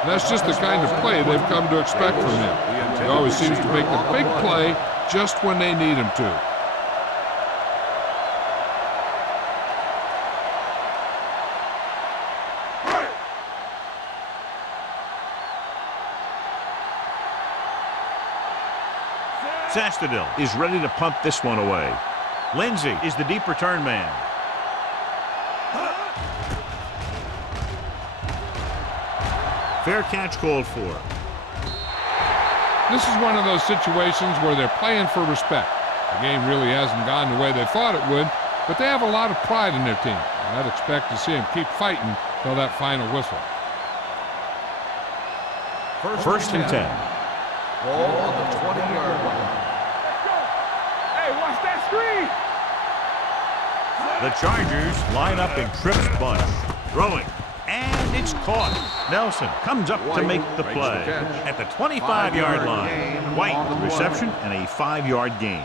And that's just the kind of play they've come to expect from him. He always seems to make the big play just when they need him to. Sastadil is ready to punt this one away. Lindsey is the deep return man. Fair catch called for. This is one of those situations where they're playing for respect. The game really hasn't gone the way they thought it would, but they have a lot of pride in their team. I'd expect to see them keep fighting till that final whistle. First and 10. Ball on the 20-yard line. Hey, watch that screen. The Chargers line up in Tripp's bunch. Throwing. And it's caught. Nelson comes up to make the play at the 25-yard line. White, the reception, and a 5-yard gain.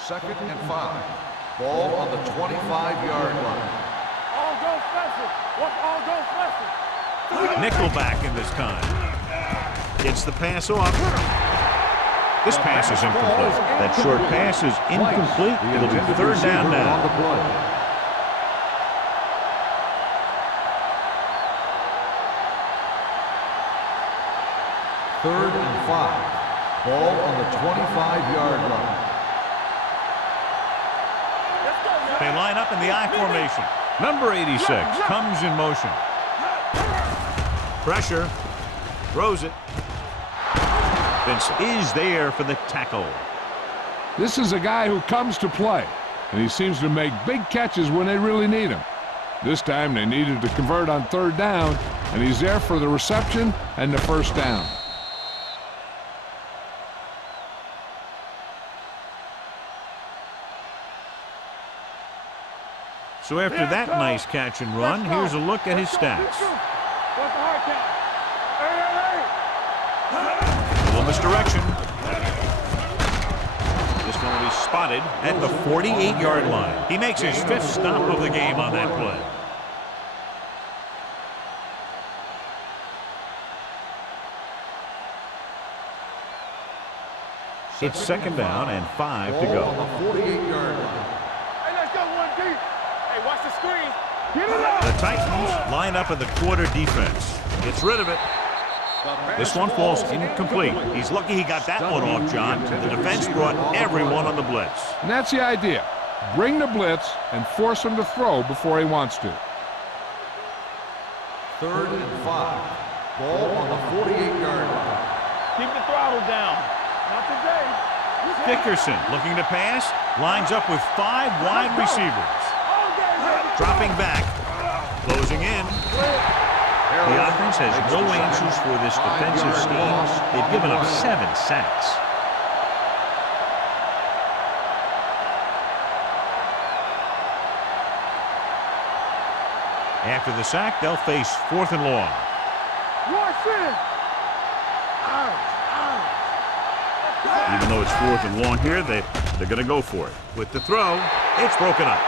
Second and 5. Ball on the 25-yard line. All go special. What's all go special? Nickelback in this time. Gets the pass off. This pass is incomplete. That short pass is incomplete. It'll be third down now. Third and 5. Ball on the 25-yard line. They line up in the I formation. Number 86 comes in motion. Pressure. Throws it. Vince is there for the tackle. This is a guy who comes to play, and he seems to make big catches when they really need him. This time they needed to convert on third down, and he's there for the reception and the first down. So after that nice catch and run, here's a look at his stats. What's the hard count? A little misdirection. This one will be spotted at the 48-yard line. He makes his 5th stop of the game on that play. It's second down and 5 to go. 48-yard line. Hey, let's go one deep. Hey, watch the screen. Get it up. The Titans line up in the quarter defense. Gets rid of it. This one falls incomplete. He's lucky he got that one off, John. The defense brought everyone on the blitz. And that's the idea. Bring the blitz and force him to throw before he wants to. Third and 5. Ball on the 48-yard line. Keep the throttle down. Not today. Dickerson looking to pass. Lines up with 5 wide receivers. Dropping back. Closing in. The offense has no answers for this defensive scheme. They've given up 7 sacks. After the sack, they'll face 4th and long. Watch it. Even though it's 4th and long here, they're going to go for it. With the throw, it's broken up.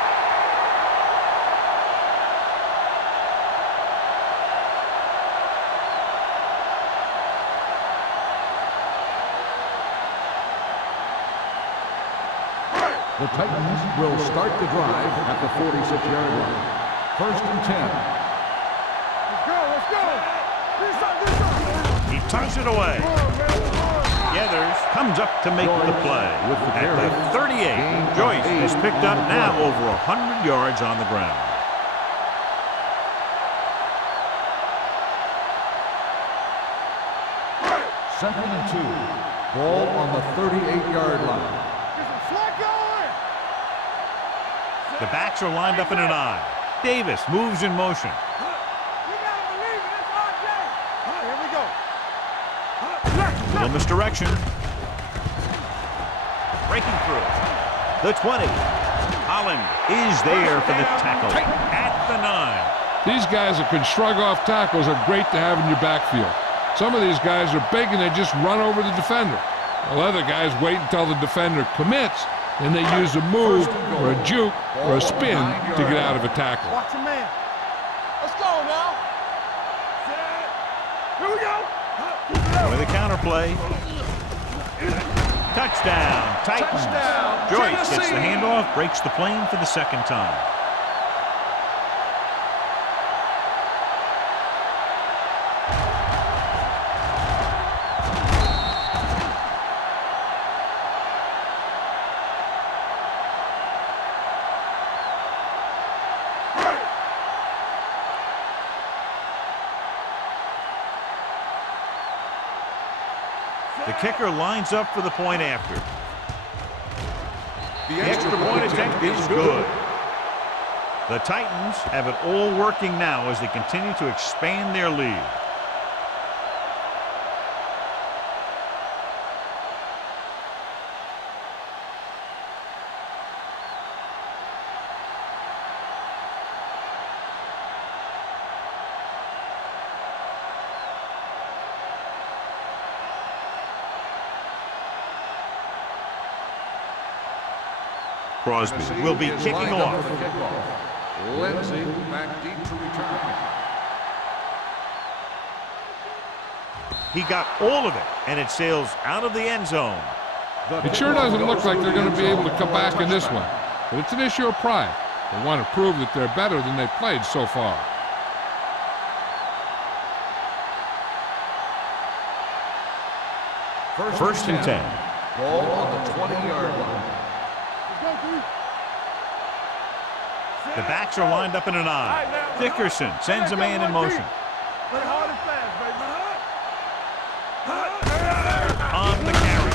The Titans will start the drive at the 46-yard line. First and 10. Let's go. This He tucks it away. Gathers, comes up to make the play. At the 38, Joyce has picked up now over 100 yards on the ground. Second and 2. Ball on the 38-yard line. The backs are lined up in an I. Davis moves in motion. Here we go. Little misdirection. Breaking through. The 20. Holland is there for the tackle at the 9. These guys that can shrug off tackles are great to have in your backfield. Some of these guys are big and they just run over the defender. While other guys wait until the defender commits, and they use a move or a juke or a spin to get out of a tackle. Watch your man. Let's go now. Here we go. With a counter play. Touchdown, Titans. Joyce gets the handoff, breaks the plane for the second time. The kicker lines up for the point after. The extra point attempt is good. The Titans have it all working now as they continue to expand their lead. Crosby will be Is kicking lined up off. for the kickoff. Lindsay back deep to return. He got all of it, and it sails out of the end zone. It sure doesn't look like they're going to be able to come back in this one, but it's an issue of pride. They want to prove that they're better than they've played so far. First and 10. Ball on the 20-yard line. The backs are lined up in an I. Dickerson sends a man in motion. Play hard and fast, baby. On the carry.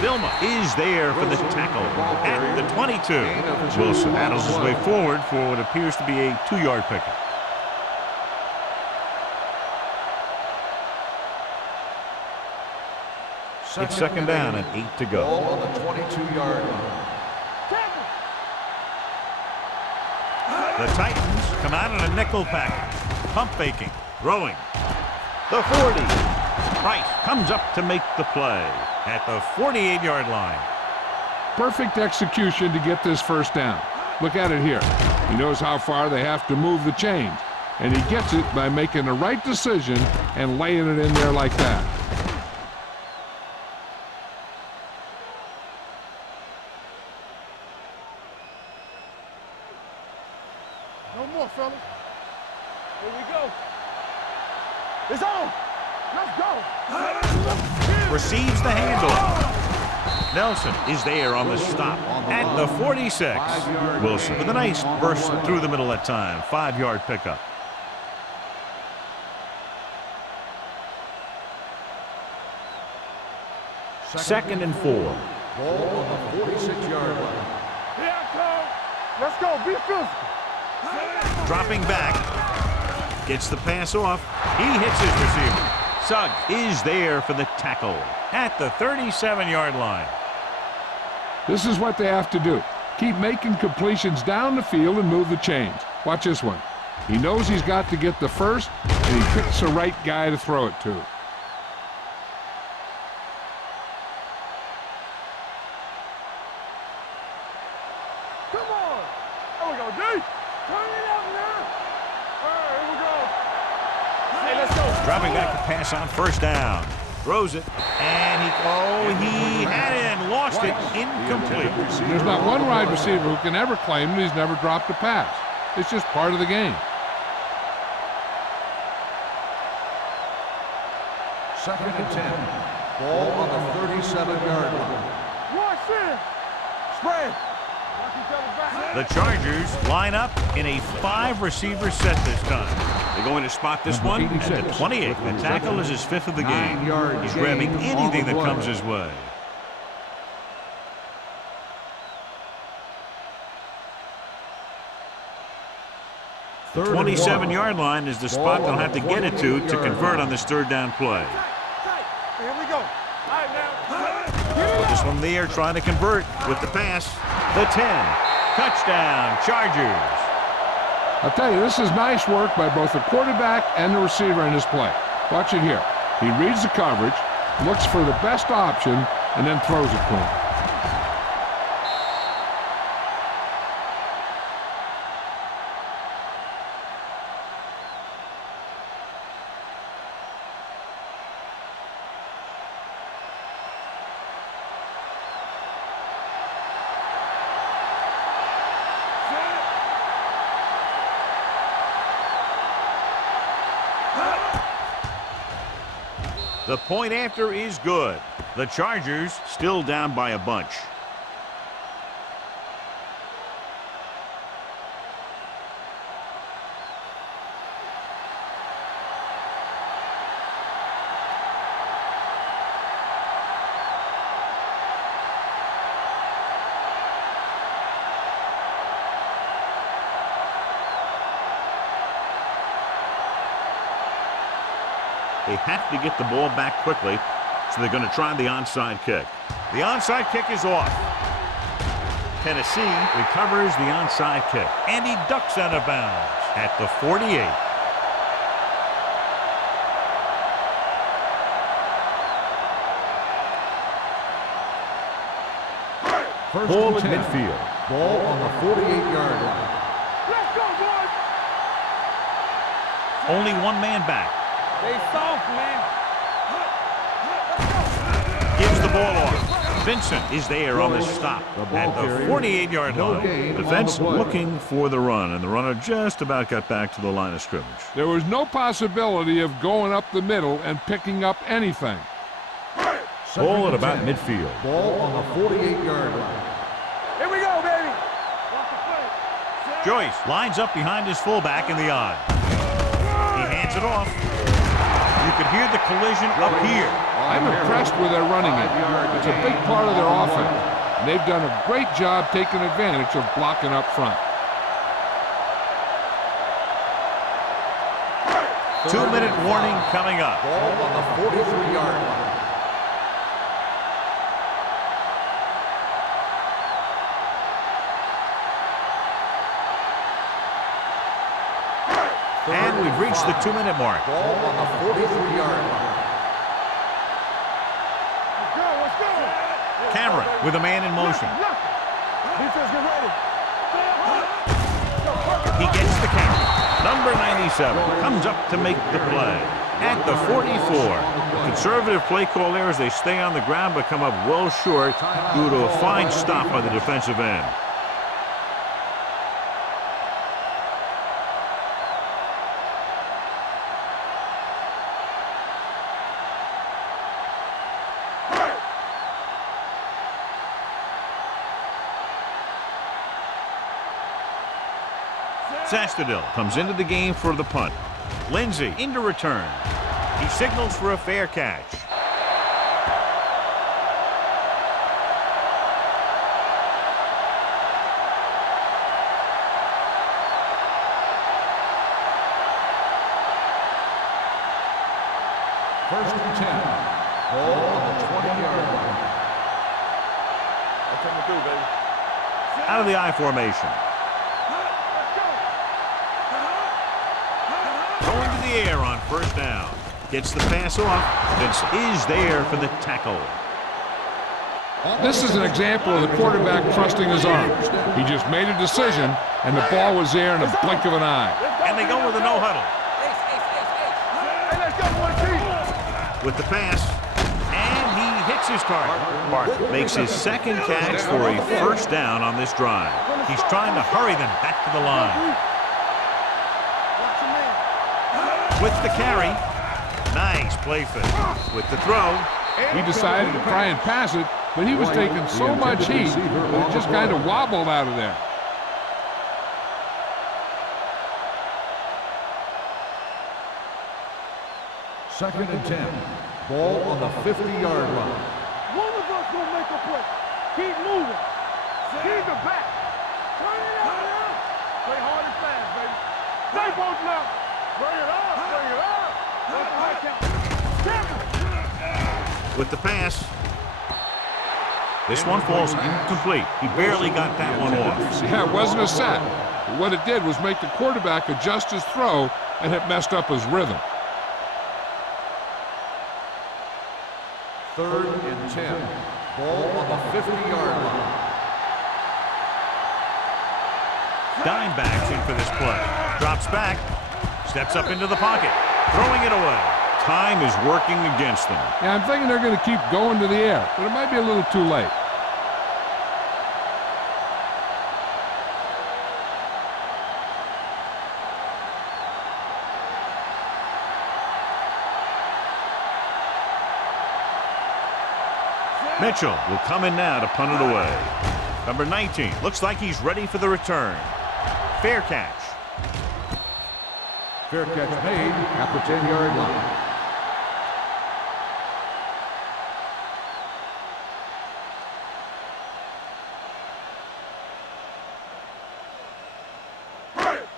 Vilma is there for the tackle at the 22. Wilson battles his way forward for what appears to be a 2-yard pickup. It's second down and 8 to go. Ball on the 22-yard line. The Titans come out in a nickel package. Pump faking. Throwing. The 40. Price comes up to make the play at the 48-yard line. Perfect execution to get this first down. Look at it here. He knows how far they have to move the chains, and he gets it by making the right decision and laying it in there like that. No more, fellas. Here we go. It's on. Let's go. Receives the handoff. Nelson is there on the stop at the 46. Wilson with a nice burst through the middle that time. 5-yard pickup. Second and 4. Ball on the 46-yard line. Here I come. Let's go. Be physical. Dropping back. Gets the pass off. He hits his receiver. Suggs is there for the tackle at the 37-yard line. This is what they have to do. Keep making completions down the field and move the chains. Watch this one. He knows he's got to get the first, and he picks the right guy to throw it to. Come on. There we go, D. Turn it up now. All right, here we go. Hey, let's go. Dropping back to pass on first down. Throws it, and he had it and lost it. Incomplete. There's not one wide receiver who can ever claim that he's never dropped a pass. It's just part of the game. Second and 10. Ball on the 37-yard line. Watch it. Spread. Watch each other back. The Chargers line up in a 5-receiver set this time. They're going to spot this one at the 28. The tackle is his 5th of the game. He's grabbing anything that comes his way. The 27-yard line is the spot they'll have to get it to convert on this third down play. Here we go. All right, now. This one in the air trying to convert with the pass. The 10. Touchdown, Chargers. I'll tell you, this is nice work by both the quarterback and the receiver in this play. Watch it here. He reads the coverage, looks for the best option, and then throws it to him. The point after is good. The Chargers still down by a bunch. They have to get the ball back quickly, so they're going to try the onside kick. The onside kick is off. Tennessee recovers the onside kick, and he ducks out of bounds at the 48. Ball at midfield. Ball on the 48-yard line. Let's go, boys. Only one man back. They soft, man. Gives the ball off. Vincent is there on the stop at the 48-yard line. Defense looking for the run, and the runner just about got back to the line of scrimmage. There was no possibility of going up the middle and picking up anything. Ball at about midfield. Ball on the 48-yard line. Here we go, baby. Watch the play. Joyce lines up behind his fullback in the I. He hands it off. You could hear the collision up here. I'm impressed with their running it. It's a big part of their offense, and they've done a great job taking advantage of blocking up front. 2-minute warning coming up. Ball on the 43-yard line. And we've reached the 2-minute mark. Ball on the 43-yard line. Let's go. Cameron with a man in motion. Defense, get ready. He gets the carry. Number 97 comes up to make the play. At the 44. Conservative play call there as they stay on the ground but come up well short due to a fine stop by the defensive end. Sastadil comes into the game for the punt. Lindsay into return. He signals for a fair catch. First and 10. Ball on the 20-yard line. That's what we do, baby. Out of the I formation. Going to the air on first down. Gets the pass off. Vince is there for the tackle. This is an example of the quarterback trusting his arms. He just made a decision, and the ball was there in a blink of an eye. And they go with a no huddle. Hey, let's go, one team. With the pass. And he hits his target. Parker makes his second catch for a first down on this drive. He's trying to hurry them back to the line. With the carry. Nice play fake. With the throw. He decided to try and pass it, but he was taking so much heat that it just kind of wobbled out of there. Second and 10. Ball on the 50-yard line. One of us gonna make a play. Keep moving. Keep it back. Turn it up now. Play hard and fast, baby. Stay both now. Bring it up. Bring it up. What's the high count? With the pass. This one falls incomplete. He barely got that one off. Yeah, it wasn't a sack. But what it did was make the quarterback adjust his throw, and it messed up his rhythm. Third and 10. Ball on the 50-yard line. Dimebacks in for this play. Drops back. Steps up into the pocket. Throwing it away. Time is working against them. Yeah, I'm thinking they're going to keep going to the air, but it might be a little too late. Mitchell will come in now to punt it away. Number 19 looks like he's ready for the return. Fair catch. Fair catch made at the 10-yard line.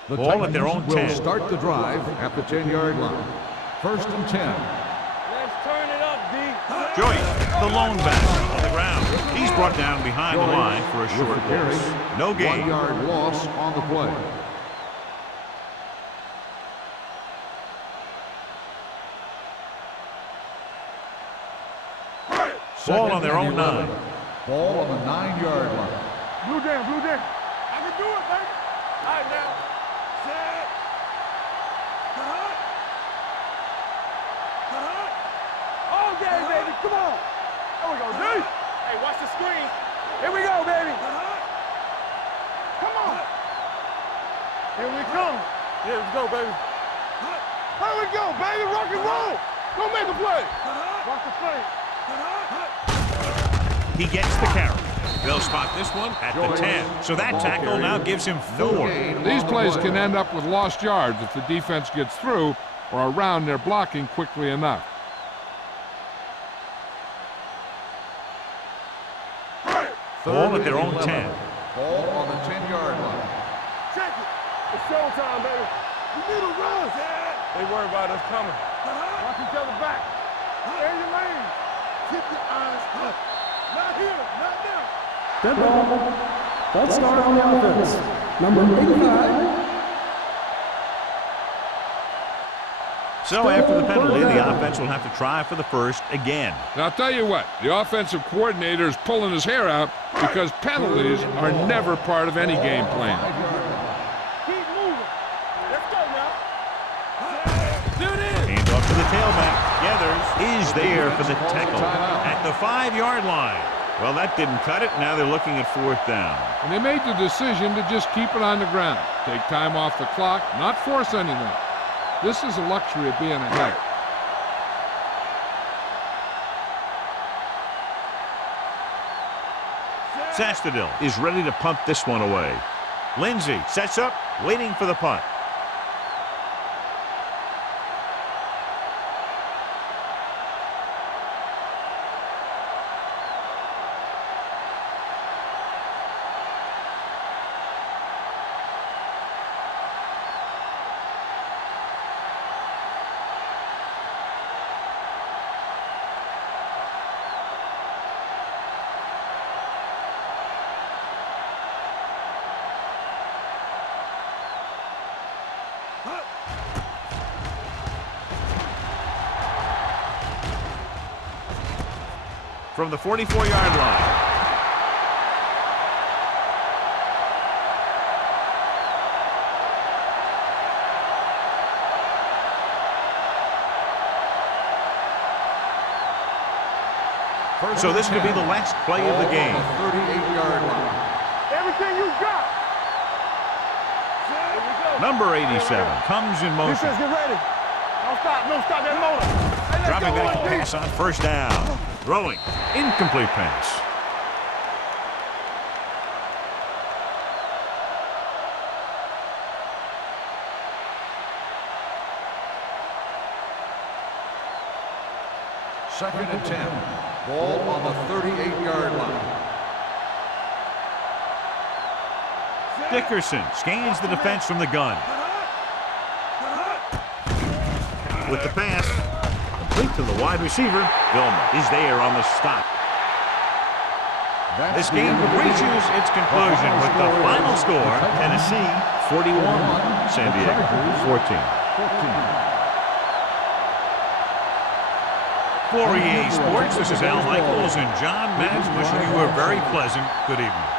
The Ball at their own Titans 10. will start the drive at the 10-yard line. First and 10. Let's turn it up, D. Joyce, the lone back on the ground. He's brought down behind the line for a short loss. No gain. 1-yard loss on the play. Ball on their own 9. Ball on the 9-yard line. Blue jam, blue jam. I can do it, baby. All right, now. Set. Cut. Cut. All game, baby. Come on. There we go, D. Hey, watch the screen. Here we go, baby. Come on. Here we come. Yeah, let's go, baby. Here we go, baby. Rock and roll. Go make a play. Watch the play. He gets the carry. They'll spot this one at the 10. So that tackle now gives him 4. These plays can end up with lost yards if the defense gets through or around their blocking quickly enough. Ball at their own 10. Ball on the 10-yard line. Check it. It's showtime, baby. You need a run. They worry about us coming. Watch each other back. Stay in your lane. Keep your eyes up. Not here, not there. Dead ball. False start on the offense. Number 85. So after the penalty, the offense will have to try for the first again. Now, I'll tell you what, the offensive coordinator is pulling his hair out because penalties are never part of any game plan. Keep moving. Let's go now. Hand off to the tailback. Gathers is there for the tackle at the 5-yard line. Well, that didn't cut it. Now they're looking at 4th down. And they made the decision to just keep it on the ground. Take time off the clock, not force anything. This is a luxury of being ahead. Sastadil is ready to punt this one away. Lindsey sets up, waiting for the punt. From the 44-yard line. So this could be the last play of the game. 38-yard line. Everything you got. Number 87 comes in motion. Defense, get ready. Don't stop that motor. Hey, Dropping back to pass on 1st down. Throwing. Incomplete pass. Second and 10. Ball on the 38-yard line. Dickerson scans the defense from the gun. With the pass, complete to the wide receiver. Vilma is there on the stop. This game reaches its conclusion with the final score, Tennessee 41, San Diego 14. For EA Sports, this is Al Michaels and John Madden wishing you a very pleasant good evening.